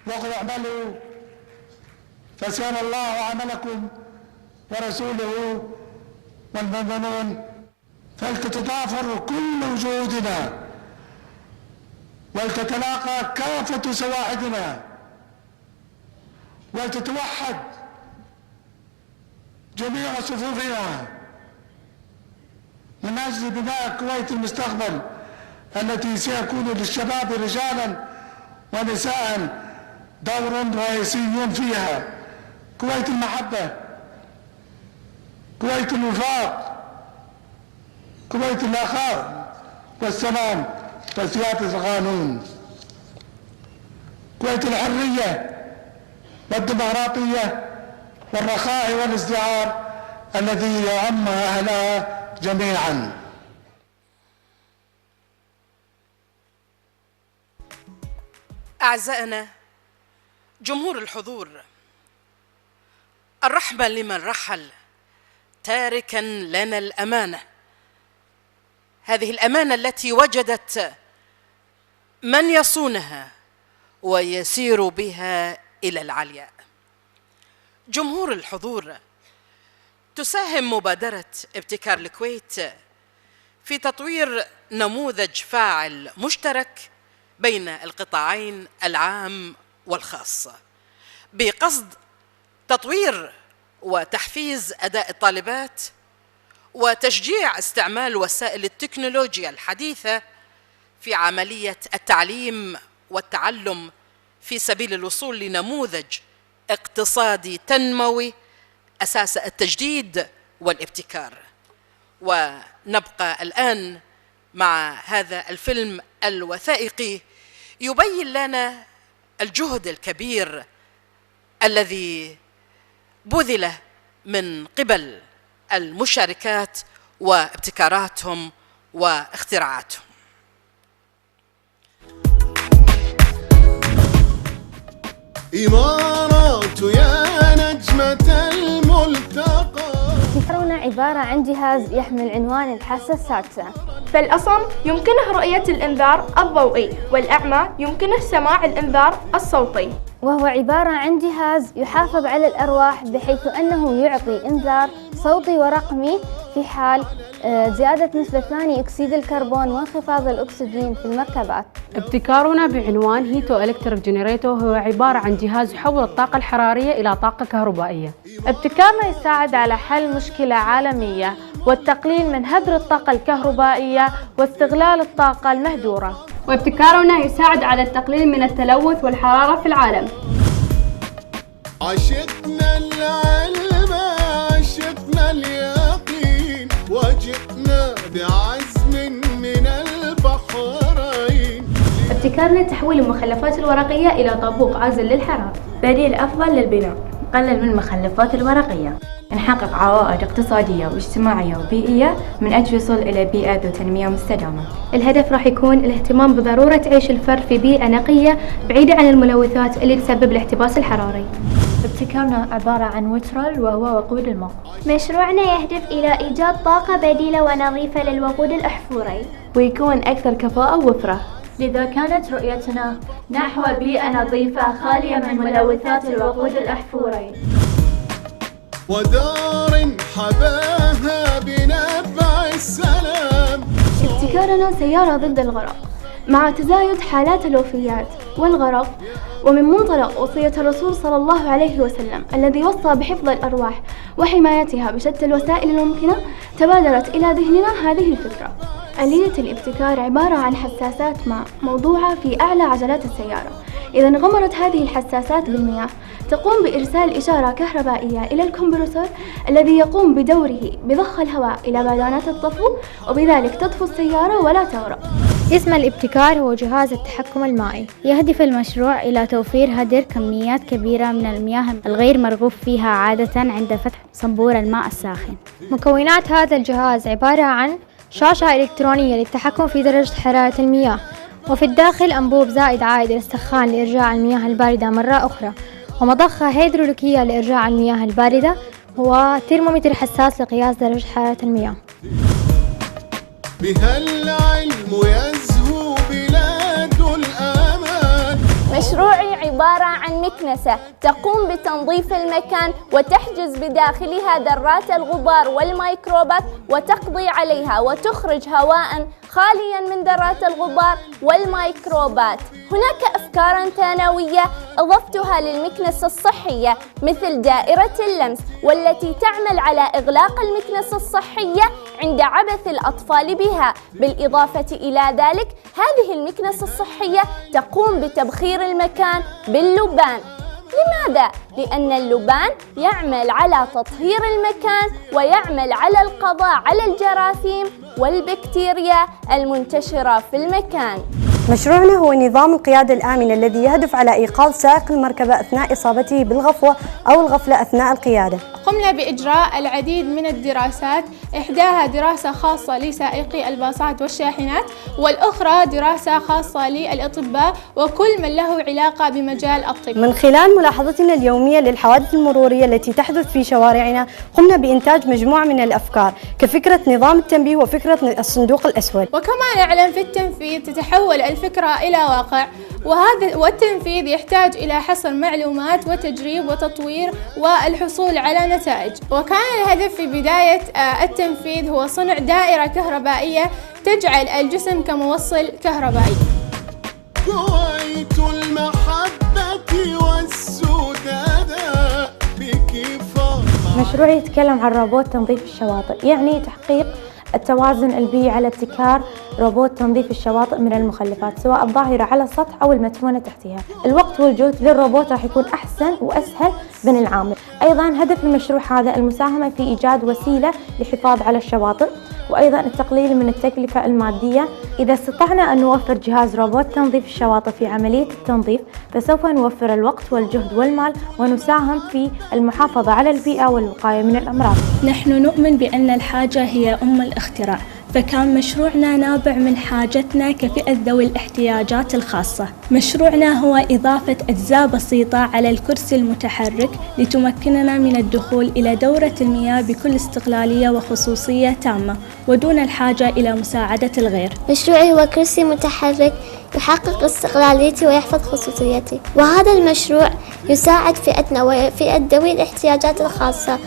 وقل اعملوا فسيرى الله عملكم ورسوله والمؤمنون، فلتتضافر كل وجودنا ولتتلاقى كافة سواعدنا ولتتوحد جميع صفوفنا من أجل بناء كويت المستقبل التي سيكون للشباب رجالا ونساء دور رئيسي فيها، كويت المحبة، كويت الوفاق، كويت الأخاء والسلام وسيادة القانون، كويت الحرية والديمقراطية والرخاء والازدهار الذي يعم أهلها جميعا. أعزائنا جمهور الحضور، الرحمة لمن رحل تاركا لنا الأمانة، هذه الأمانة التي وجدت من يصونها ويسير بها إلى العلياء. جمهور الحضور، تساهم مبادرة ابتكار الكويت في تطوير نموذج فاعل مشترك بين القطاعين العام والخاص بقصد تطوير وتحفيز أداء الطالبات وتشجيع استعمال وسائل التكنولوجيا الحديثة في عملية التعليم والتعلم في سبيل الوصول لنموذج اقتصادي تنموي أساس التجديد والابتكار. ونبقى الآن مع هذا الفيلم الوثائقي يبين لنا الجهد الكبير الذي بذل من قبل المشاركات وابتكاراتهم واختراعاتهم. إمارات يا نجمة الملتقى. ابتكارنا عبارة عن جهاز يحمل عنوان الحاسة السادسة. فالأصم يمكنه رؤية الإنذار الضوئي، والأعمى يمكنه سماع الإنذار الصوتي. وهو عبارة عن جهاز يحافظ على الأرواح بحيث أنه يعطي إنذار صوتي ورقمي في حال زيادة نسبة ثاني أكسيد الكربون وانخفاض الأكسجين في المركبات. ابتكارنا بعنوان هيتو إلكتريك جنريتور هو عبارة عن جهاز يحول الطاقة الحرارية إلى طاقة كهربائية. ابتكارنا يساعد على حل مشكلة عالمية والتقليل من هدر الطاقة الكهربائية واستغلال الطاقة المهدورة. وابتكارنا يساعد على التقليل من التلوث والحرارة في العالم. عشقنا العلم، عشقنا اليقين، وجئنا بعزم من البحرين. ابتكارنا تحويل المخلفات الورقية إلى طابوق عازل للحرارة، بديل أفضل للبناء، نقلل من المخلفات الورقية، نحقق عوائد اقتصادية واجتماعية وبيئية من أجل الوصول إلى بيئة ذو تنمية مستدامة. الهدف راح يكون الاهتمام بضرورة عيش الفرد في بيئة نقية بعيدة عن الملوثات اللي تسبب الاحتباس الحراري. ابتكارنا عبارة عن وترول وهو وقود الماء. مشروعنا يهدف إلى إيجاد طاقة بديلة ونظيفة للوقود الأحفوري ويكون أكثر كفاءة ووفرة. لذا كانت رؤيتنا نحو بيئة نظيفة خالية من ملوثات الوقود الأحفوري، ودار حباها بنبع السلام. ابتكارنا سيارة ضد الغرق مع تزايد حالات الوفيات والغرق، ومن منطلق وصية الرسول صلى الله عليه وسلم الذي وصى بحفظ الأرواح وحمايتها بشتى الوسائل الممكنة، تبادرت إلى ذهننا هذه الفكرة. آلية الابتكار عبارة عن حساسات ماء موضوعة في أعلى عجلات السيارة. إذا انغمرت هذه الحساسات بالمياه تقوم بإرسال إشارة كهربائية إلى الكمبرسور الذي يقوم بدوره بضخ الهواء إلى بدانات الطفو، وبذلك تطفو السيارة ولا تغرق. اسم الابتكار هو جهاز التحكم المائي. يهدف المشروع إلى توفير هدر كميات كبيرة من المياه الغير مرغوب فيها عادة عند فتح صنبور الماء الساخن. مكونات هذا الجهاز عبارة عن شاشة إلكترونية للتحكم في درجة حرارة المياه، وفي الداخل أنبوب زائد عائد للسخان لإرجاع المياه الباردة مرة أخرى، ومضخة هيدروليكية لإرجاع المياه الباردة، وترمومتر حساس لقياس درجة حرارة المياه. بها العلم يزهو بلاد الأمان. مشروعي عبارة المكنسة تقوم بتنظيف المكان وتحجز بداخلها ذرات الغبار والميكروبات وتقضي عليها وتخرج هواء خاليا من ذرات الغبار والميكروبات. هناك أفكار ثانوية أضفتها للمكنسة الصحية مثل دائرة اللمس، والتي تعمل على إغلاق المكنسة الصحية عند عبث الأطفال بها. بالإضافة إلى ذلك هذه المكنسة الصحية تقوم بتبخير المكان باللبان. لماذا؟ لأن اللبان يعمل على تطهير المكان ويعمل على القضاء على الجراثيم والبكتيريا المنتشرة في المكان. مشروعنا هو نظام القيادة الآمنة الذي يهدف على إيقاظ سائق المركبة أثناء إصابته بالغفوة أو الغفلة أثناء القيادة. قمنا بإجراء العديد من الدراسات، إحداها دراسة خاصة لسائقي الباصات والشاحنات، والأخرى دراسة خاصة للأطباء وكل من له علاقة بمجال الطب. من خلال ملاحظتنا اليومية للحوادث المرورية التي تحدث في شوارعنا، قمنا بإنتاج مجموعة من الأفكار كفكرة نظام التنبيه وفكرة الصندوق الأسود. وكما نعلم في التنفيذ تتحول الفكرة إلى واقع، والتنفيذ يحتاج إلى حصر معلومات وتجريب وتطوير والحصول على نتائج. وكان الهدف في بداية التنفيذ هو صنع دائرة كهربائية تجعل الجسم كموصل كهربائي. كويت المحبة والسدادة بكفاح. مشروعي يتكلم عن روبوت تنظيف الشواطئ، يعني تحقيق التوازن البيئي على ابتكار روبوت تنظيف الشواطئ من المخلفات سواء الظاهرة على السطح أو المدفونة تحتها. الوقت والجهد للروبوت راح يكون أحسن وأسهل من العامل. أيضا هدف المشروع هذا المساهمة في إيجاد وسيلة للحفاظ على الشواطئ، وأيضا التقليل من التكلفة المادية. إذا استطعنا أن نوفر جهاز روبوت تنظيف الشواطئ في عملية التنظيف فسوف نوفر الوقت والجهد والمال ونساهم في المحافظة على البيئة والوقاية من الأمراض. نحن نؤمن بأن الحاجة هي أم الاختراع، فكان مشروعنا نابع من حاجتنا كفئة ذوي الاحتياجات الخاصة. مشروعنا هو إضافة أجزاء بسيطة على الكرسي المتحرك لتمكننا من الدخول إلى دورة المياه بكل استقلالية وخصوصية تامة ودون الحاجة إلى مساعدة الغير. مشروعي هو كرسي متحرك يحقق استقلاليتي ويحفظ خصوصيتي، وهذا المشروع يساعد فئتنا وفئة ذوي الاحتياجات الخاصة،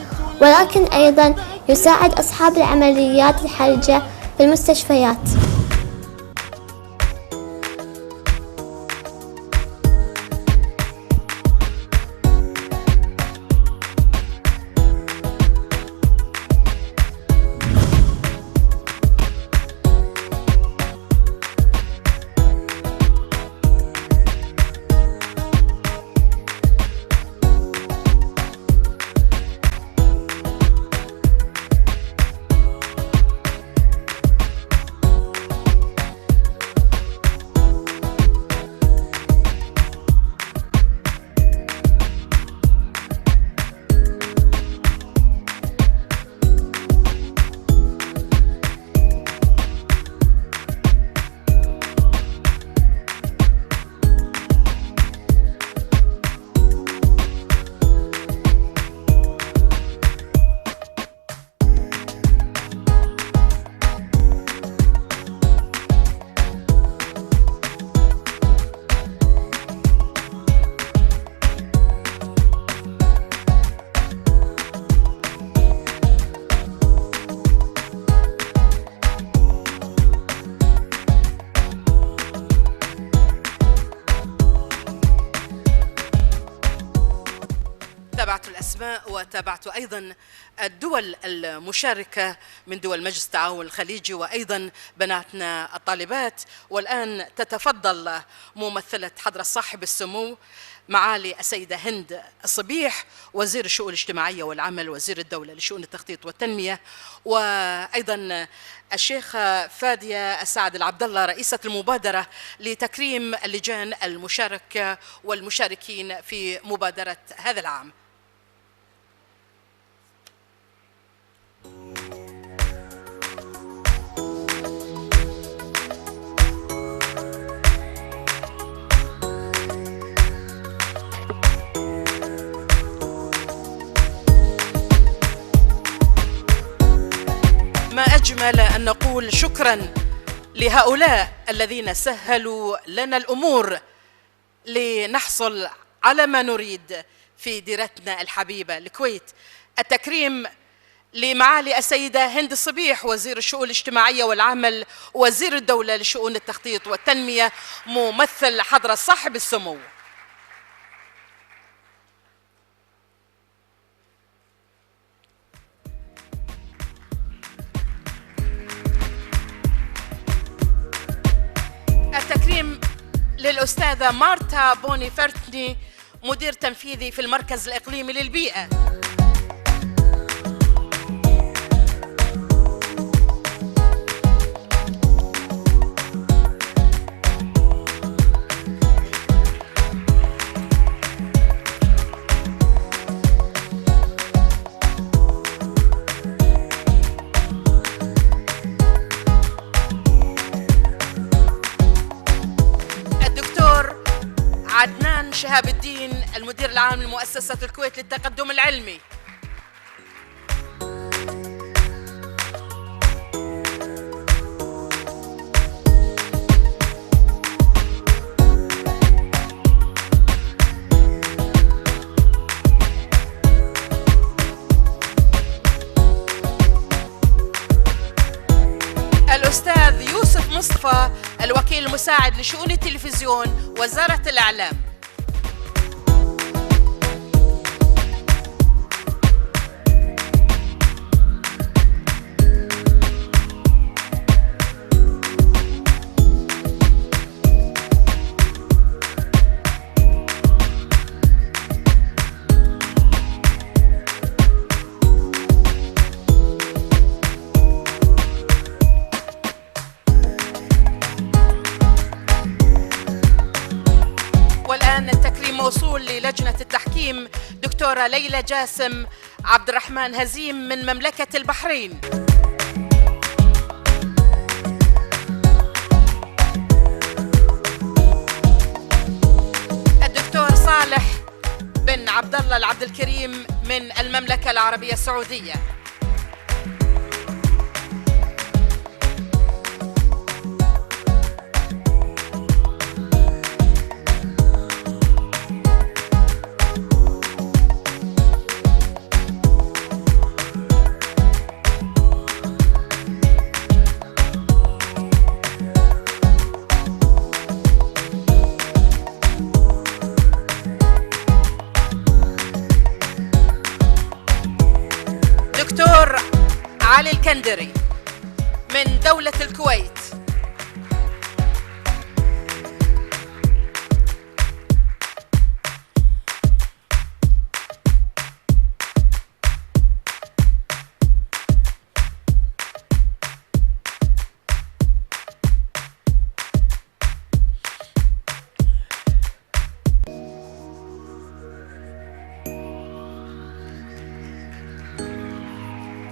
ولكن أيضا يساعد أصحاب العمليات الحرجة في المستشفيات. تابعت الأسماء وتابعت أيضا الدول المشاركة من دول مجلس التعاون الخليجي وأيضا بناتنا الطالبات. والآن تتفضل ممثلة حضرة صاحب السمو معالي السيدة هند الصبيح وزير الشؤون الاجتماعية والعمل وزير الدولة لشؤون التخطيط والتنمية، وأيضا الشيخة فادية السعد العبد الله رئيسة المبادرة لتكريم اللجان المشاركة والمشاركين في مبادرة هذا العام. ما أجمل أن نقول شكرا لهؤلاء الذين سهلوا لنا الأمور لنحصل على ما نريد في ديرتنا الحبيبة الكويت. التكريم لمعالي السيدة هند الصبيح وزير الشؤون الاجتماعية والعمل وزير الدولة لشؤون التخطيط والتنمية ممثل حضرة صاحب السمو. التكريم للأستاذة مارتا بوني فرتني مدير تنفيذي في المركز الإقليمي للبيئة. عدنان شهاب الدين المدير العام لمؤسسة الكويت للتقدم العلمي. الأستاذ يوسف مصطفى الوكيل المساعد لشؤون التلفزيون وزارة الإعلام. موصول للجنة التحكيم دكتورة ليلى جاسم عبد الرحمن هزيم من مملكة البحرين. الدكتور صالح بن عبد الله العبد الكريم من المملكة العربية السعودية. دكتور علي الكندري من دولة الكويت.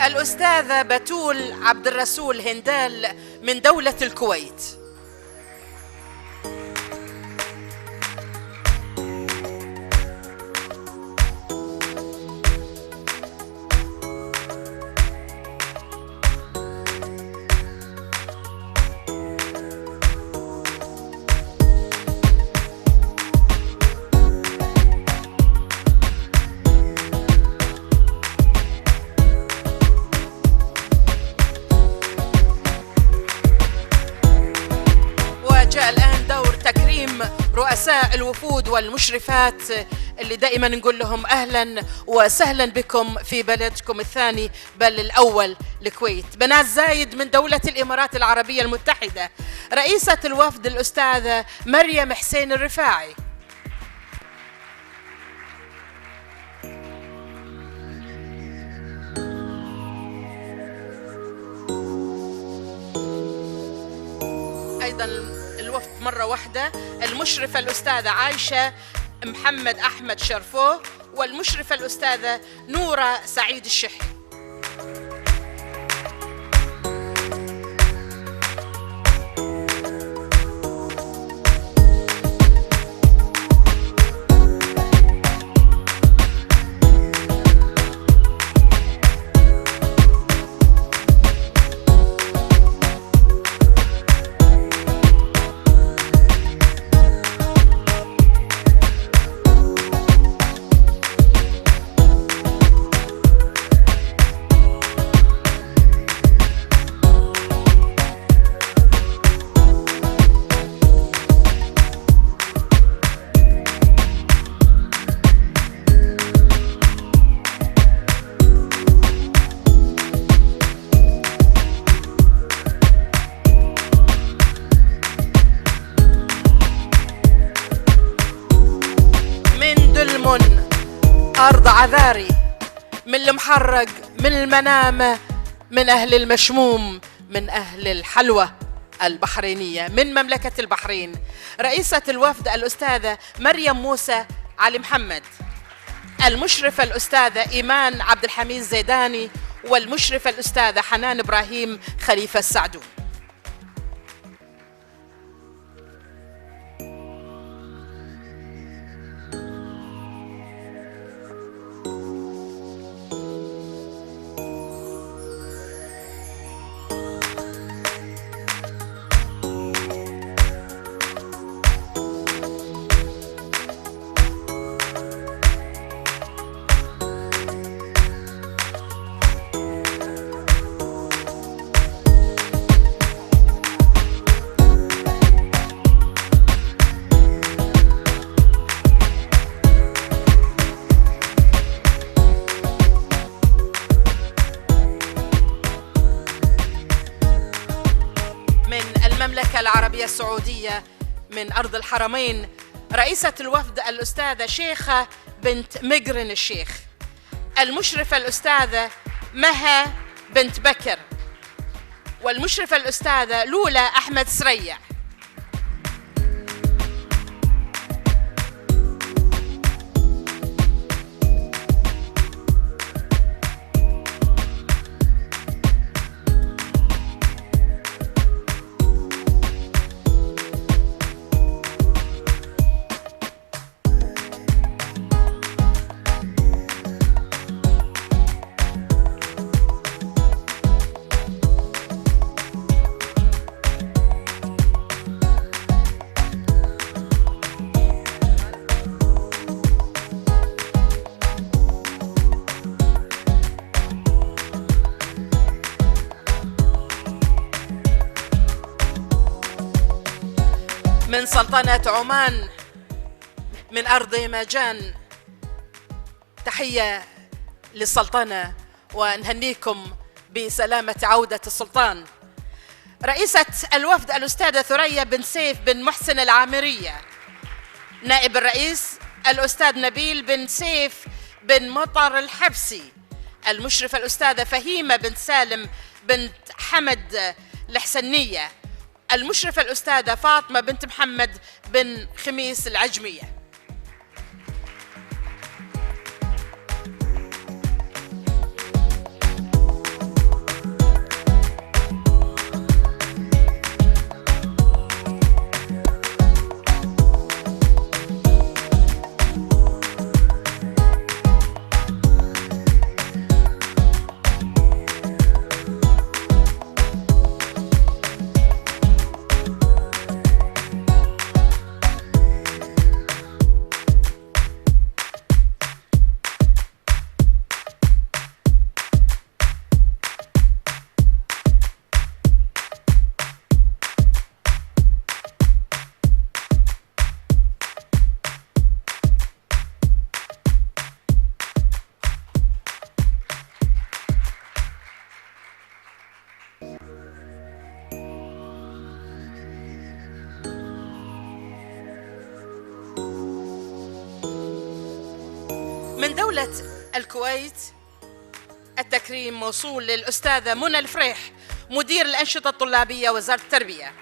الأستاذة بتول عبد الرسول هندال من دولة الكويت. جاء الآن دور تكريم رؤساء الوفود والمشرفات اللي دائما نقول لهم أهلا وسهلا بكم في بلدكم الثاني بل الأول الكويت. بنات زايد من دولة الإمارات العربية المتحدة، رئيسة الوفد الأستاذة مريم حسين الرفاعي. أيضا الوفد مرة واحدة المشرفة الأستاذة عايشة محمد أحمد شرفو والمشرفة الأستاذة نورة سعيد الشحي. العذاري، من المحرق، من المنامة، من أهل المشموم، من أهل الحلوى البحرينية، من مملكة البحرين. رئيسة الوفد الأستاذة مريم موسى علي محمد، المشرفة الأستاذة إيمان عبد الحميد زيداني، والمشرفة الأستاذة حنان إبراهيم خليفة السعدون. المملكة العربية السعودية من أرض الحرمين، رئيسة الوفد الأستاذة شيخة بنت مقرن الشيخ، المشرفة الأستاذة مها بنت بكر، والمشرفة الأستاذة لولا أحمد سريع. من سلطنة عمان من أرض ماجان، تحية للسلطنة ونهنيكم بسلامة عودة السلطان. رئيسة الوفد الأستاذة ثريا بن سيف بن محسن العامرية، نائب الرئيس الأستاذ نبيل بن سيف بن مطر الحبسي، المشرفة الأستاذة فهيمة بن سالم بنت حمد الحسنية، المشرفة الأستاذة فاطمة بنت محمد بن خميس العجمية. من دولة الكويت التكريم موصول للأستاذة منى الفريح، مدير الأنشطة الطلابية وزارة التربية،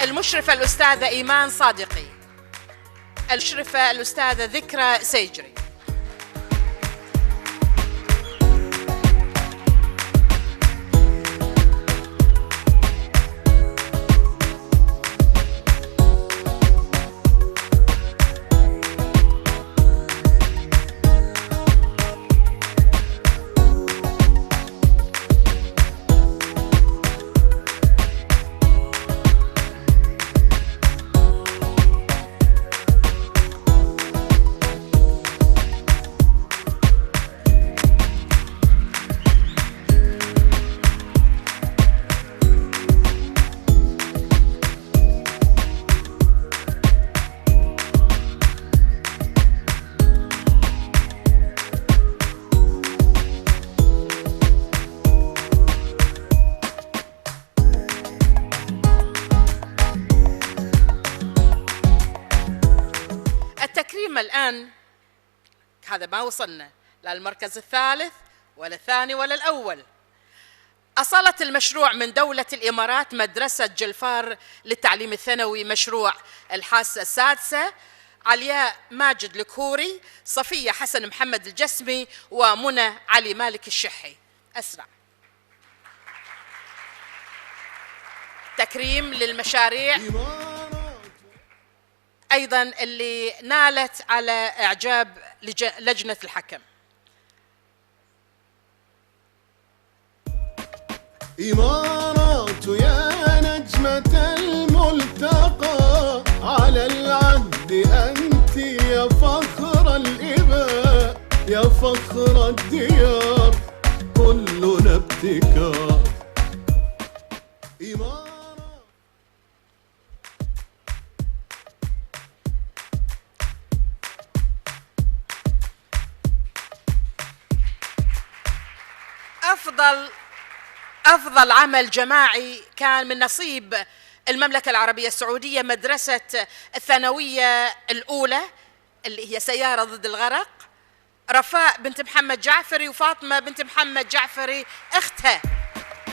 المشرفة الأستاذة إيمان صادقي، المشرفة الأستاذة ذكرى سيجري. أما الآن هذا ما وصلنا لا المركز الثالث ولا الثاني ولا الأول. أصالت المشروع من دولة الإمارات مدرسة جلفار للتعليم الثانوي، مشروع الحاسة السادسة، علياء ماجد الكهوري، صفية حسن محمد الجسمي، ومنى علي مالك الشحي. أسرع. تكريم للمشاريع أيضا اللي نالت على إعجاب لجنة الحكم. إمارات يا نجمة الملتقى، على العهد أنت يا فخر الإباء، يا فخر الديار كلنا ابتكار. أفضل عمل جماعي كان من نصيب المملكة العربية السعودية، مدرسة الثانوية الأولى اللي هي سيارة ضد الغرق، رفاء بنت محمد جعفري وفاطمة بنت محمد جعفري أختها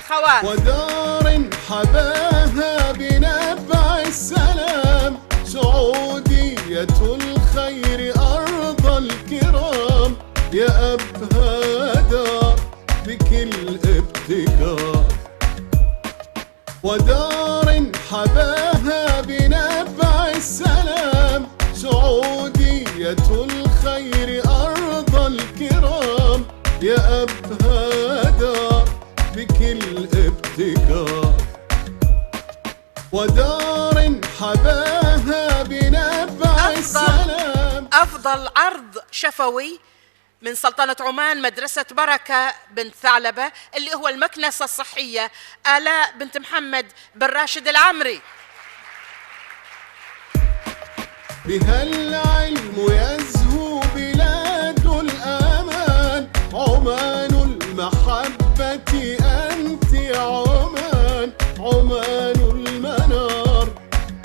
خوات. ودار حباها بنبع السلام، سعودية الخير أرض الكرام، يا أبها دار بكل ابتكار. ودار حباها بنبع السلام، سعودية الخير أرض الكرام، يا أبها دار بكل ابتكار. ودار حباها بنبع السلام. أفضل عرض شفوي من سلطنة عمان مدرسة بركة بنت ثعلبة اللي هو المكنسة الصحية، آلاء بنت محمد بن راشد العمري. بها العلم يزهو بلاد الأمان، عمان المحبة أنت عمان، عمان المنار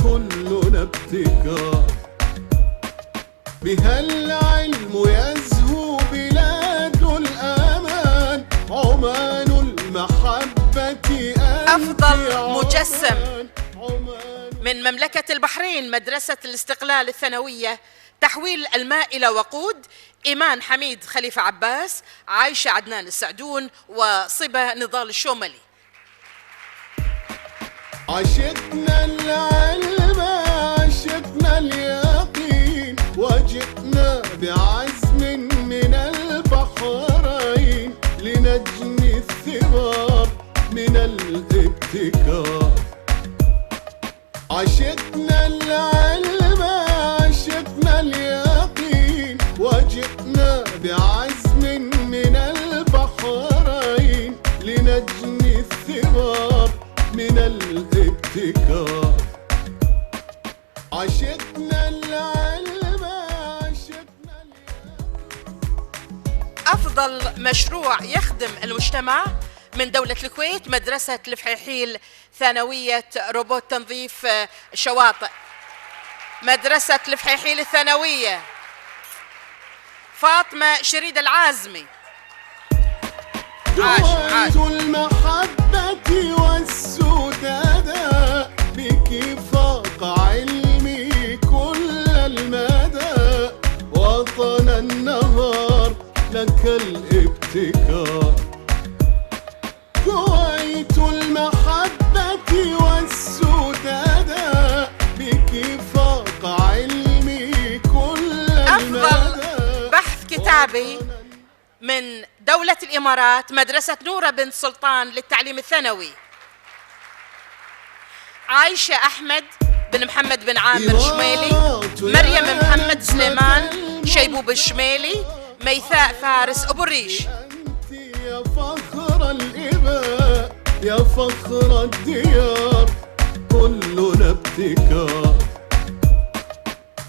كلنا ابتكار. بها العلم يزهو بلاد الأمان، عمان المحبة أنت أفضل مجسم من مملكة البحرين مدرسة الاستقلال الثانوية، تحويل الماء إلى وقود، إيمان حميد خليفة عباس، عايشة عدنان السعدون، وصبا نضال الشوملي. عشقنا العلم عشقنا اليقين، وجئنا بعزم من البحرين، لنجني الثمار من الابتكار. عشقنا العلم عشقنا اليقين، وجئنا بعزم من البحرين، لنجني الثمار من الابتكار. عشقنا العلم عشقنا أفضل مشروع يخدم المجتمع من دولة الكويت مدرسة الفحيحيل ثانوية روبوت تنظيف الشواطئ، مدرسة الفحيحيل الثانوية، فاطمة شريد العازمي. عاش المحبة والسدادة، بك فاق علمي كل المدى، وطن النهار لك الابتكار. كويت المحبة والسدادة، بك فاق علمي كل المدى. أفضل بحث كتابي من دولة الإمارات مدرسة نورة بنت سلطان للتعليم الثانوي، عايشة أحمد بن محمد بن عامر شميلي، مريم محمد سليمان شيبوب الشميلي، ميثاء فارس أبو الريش. يا فخر الإباء، يا فخر الديار كلنا ابتكار.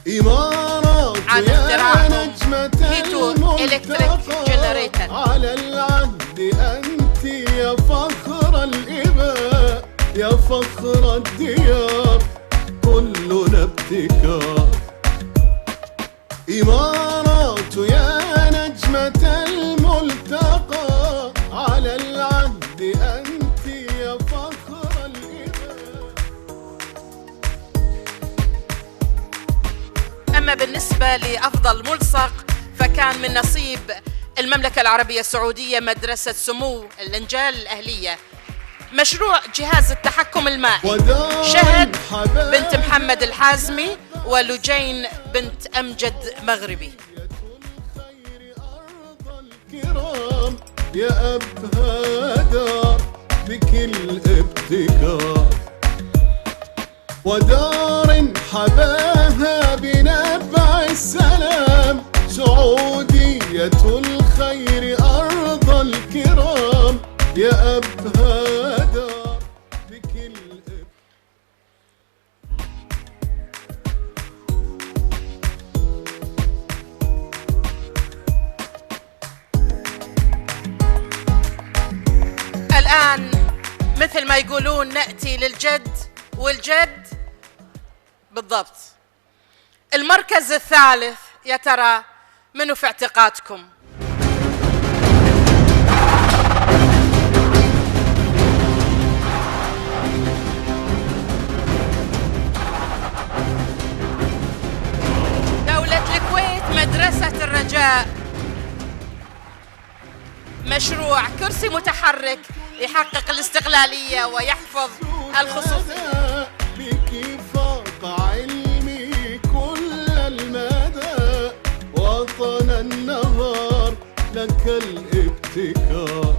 إمارات يا نجمة الملتقى، على العهد أنت يا فخر الإباء، يا فخر الديار كلنا ابتكار. إمارات يا نجمة الملتقى، على العهد أنت يا فخر الإباء. أما بالنسبة لأفضل ملصق فكان من نصيب المملكة العربية السعودية مدرسة سمو الإنجال الأهلية. مشروع جهاز التحكم المائي شهد بنت محمد الحازمي ولجين بنت أمجد مغربي. الكرام يا أبهى دار بكل ابتكار، ودار حباها بنبع السلام، سعودية الخير أرض الكرام يا أبهى دار بكل الآن مثل ما يقولون نأتي للجد والجد بالضبط. المركز الثالث يا ترى منو في اعتقادكم؟ دولة الكويت مدرسة الرجاء. مشروع كرسي متحرك يحقق الاستقلالية ويحفظ الخصوصية. بك فاق علمي كل المدى، وطن النهار لك الابتكار،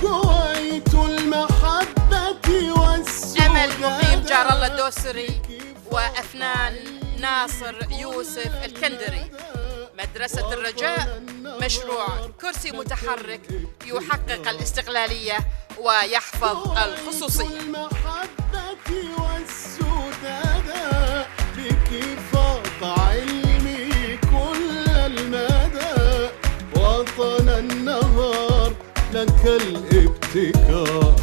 كويت المحبة والسوداء. أمل مقيم جار الله الدوسري وأفنان ناصر يوسف الكندري. مدرسة الرجاء مشروع كرسي متحرك يحقق الاستقلالية ويحفظ الخصوصية. المحبة والسوداء، بك فاق علمي كل المدى، وطن النهار لك الابتكار،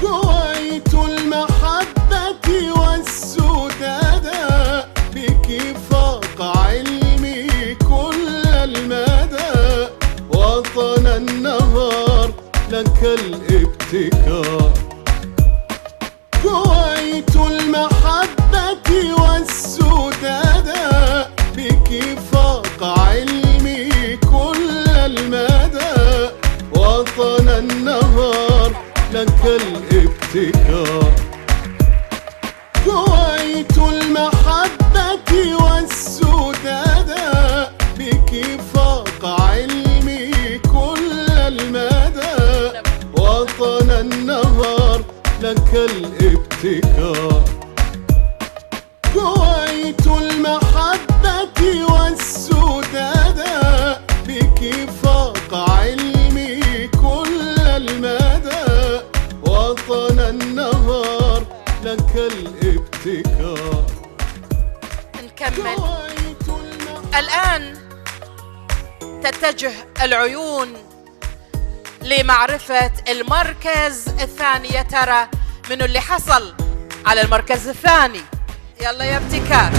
كويت المحبة والسوداء، بك فاق علمي كل المدى، وطن النهار لك الابتكار، كويت المحبة والسوداء، بك فاق علمي كل المدى، وطن النهار لك الابتكار، كويت المحبة والسوداء، بك فاق علمي كل المدى، وطن النهار لك الابتكار، كويت المحبة والسوداء، بك فاق علمي كل المدى، وطن النهار لك الابتكار. نكمل. الآن تتجه العيون لمعرفة المركز الثاني. يا ترى منو اللي حصل على المركز الثاني؟ يلا يا ابتكار.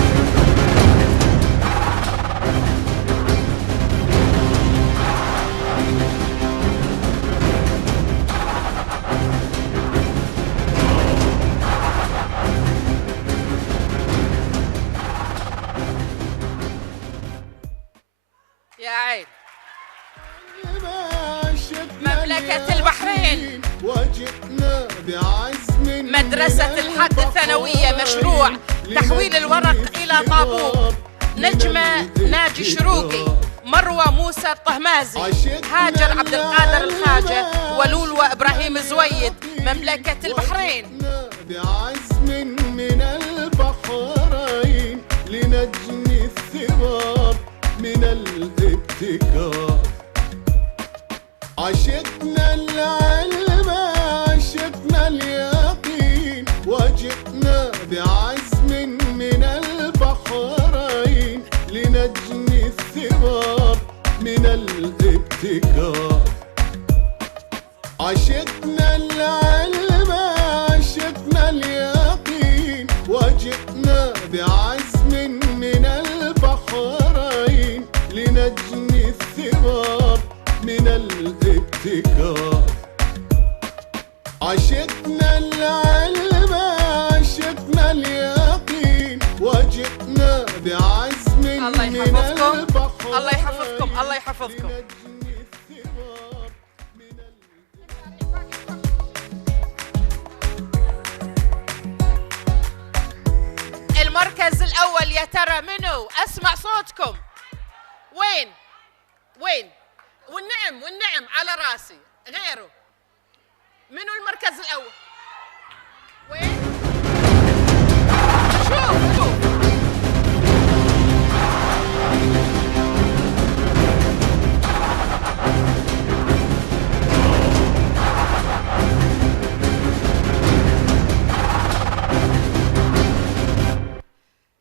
يا عين. مملكة البحرين وجئنا بعزم مدرسة الحد الثانوية مشروع تحويل الورق إلى طابور. نجمة ناجي شروقي، مروة موسى الطهمازي، هاجر عبد القادر الخاجة، ولولوة إبراهيم زويد. مملكة البحرين بعزم من البحرين لنجني الثمار من الابتكار، عشقنا العلم عشقنا اليقين، وجئنا بعزم من البحرين لنجني الثمار من الابتكار، عشقنا العلم عشقنا اليقين، وجئنا بعزم من ابتكار. عشقنا العلم عشقنا اليقين وجئنا بعزم الله من يحفظكم البحر. الله يحفظكم الله يحفظكم. المركز الأول يا ترى منو؟ أسمع صوتكم. وين؟ والنعم على راسي غيره. منو المركز الأول؟ وين؟ شوف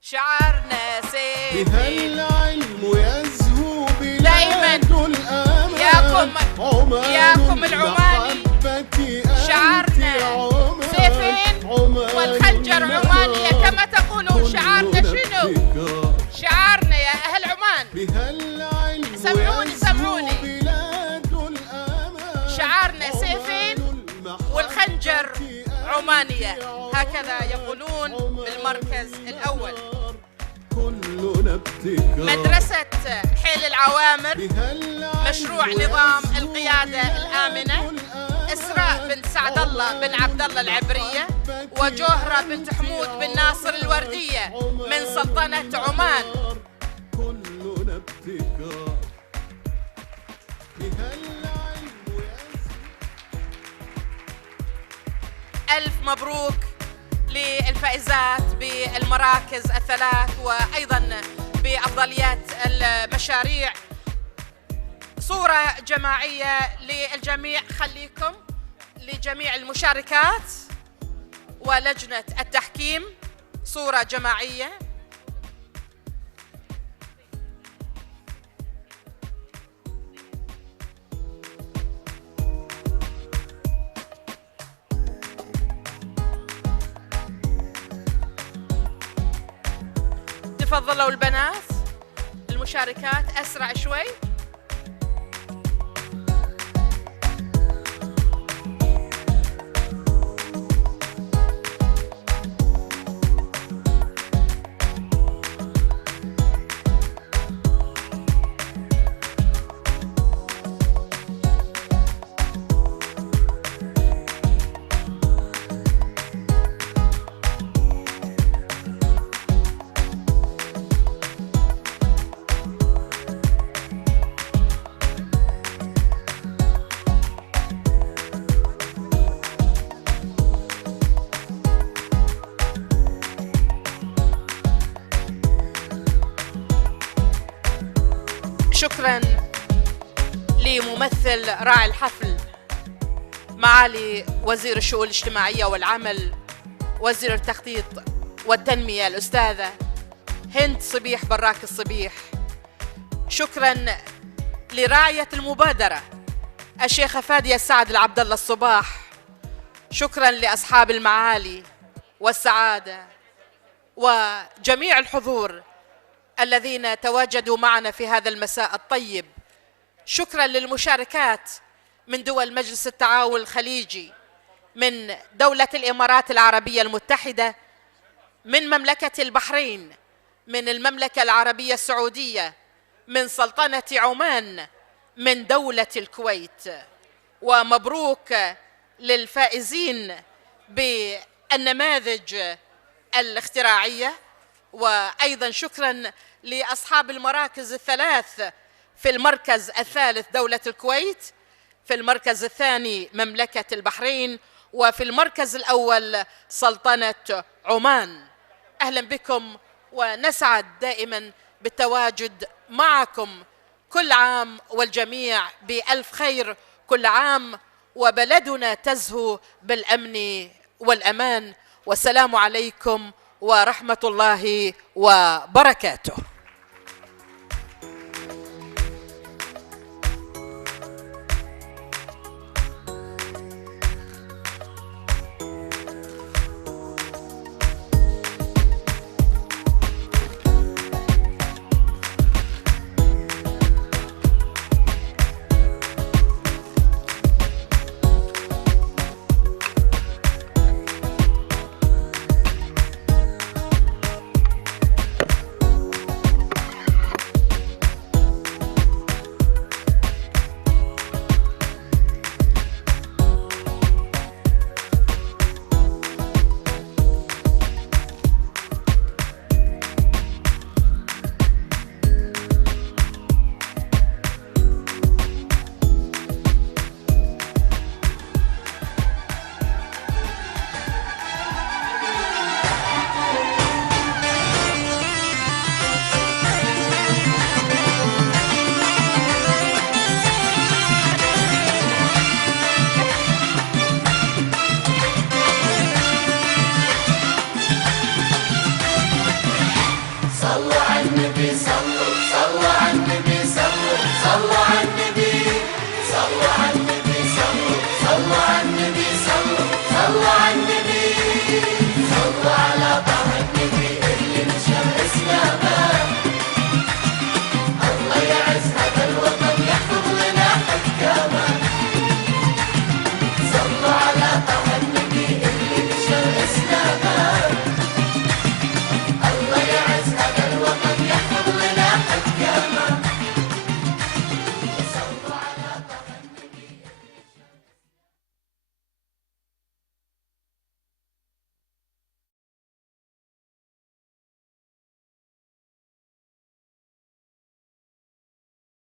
شعرنا سيف بهالعلم يزهو دايما بلاد الأمان. ياكم العماني شعرنا سيفين والخنجر عمانية كما تقولون. شعرنا شنو؟ شعرنا يا أهل عمان سمعوني شعرنا سيفين والخنجر عمانية هكذا يقولون بالمركز الأول. مدرسة حيل العوامر، مشروع نظام القيادة الآمنة، إسراء بنت سعد الله بن عبد الله العبرية، وجوهرة بنت حمود بن ناصر الوردية من سلطنة عمان. ألف مبروك للفائزات بالمراكز الثلاث وأيضا بأفضليات المشاريع. صورة جماعية للجميع، خليكم لجميع المشاركات ولجنة التحكيم، صورة جماعية. تفضلوا البنات المشاركات أسرع شوي. شكرا لممثل راعي الحفل معالي وزير الشؤون الاجتماعية والعمل وزير التخطيط والتنمية الأستاذة هند صبيح براك الصبيح. شكرا لراعية المبادرة الشيخة فادية السعد العبد الله الصباح. شكرا لأصحاب المعالي والسعادة وجميع الحضور الذين تواجدوا معنا في هذا المساء الطيب. شكرا للمشاركات من دول مجلس التعاون الخليجي، من دولة الإمارات العربية المتحدة، من مملكة البحرين، من المملكة العربية السعودية، من سلطنة عمان، من دولة الكويت. ومبروك للفائزين بالنماذج الاختراعية. وأيضا شكرا لأصحاب المراكز الثلاث، في المركز الثالث دولة الكويت، في المركز الثاني مملكة البحرين، وفي المركز الأول سلطنة عمان. أهلا بكم ونسعد دائما بالتواجد معكم. كل عام والجميع بألف خير، كل عام وبلدنا تزهو بالأمن والأمان. والسلام عليكم ورحمة الله وبركاته.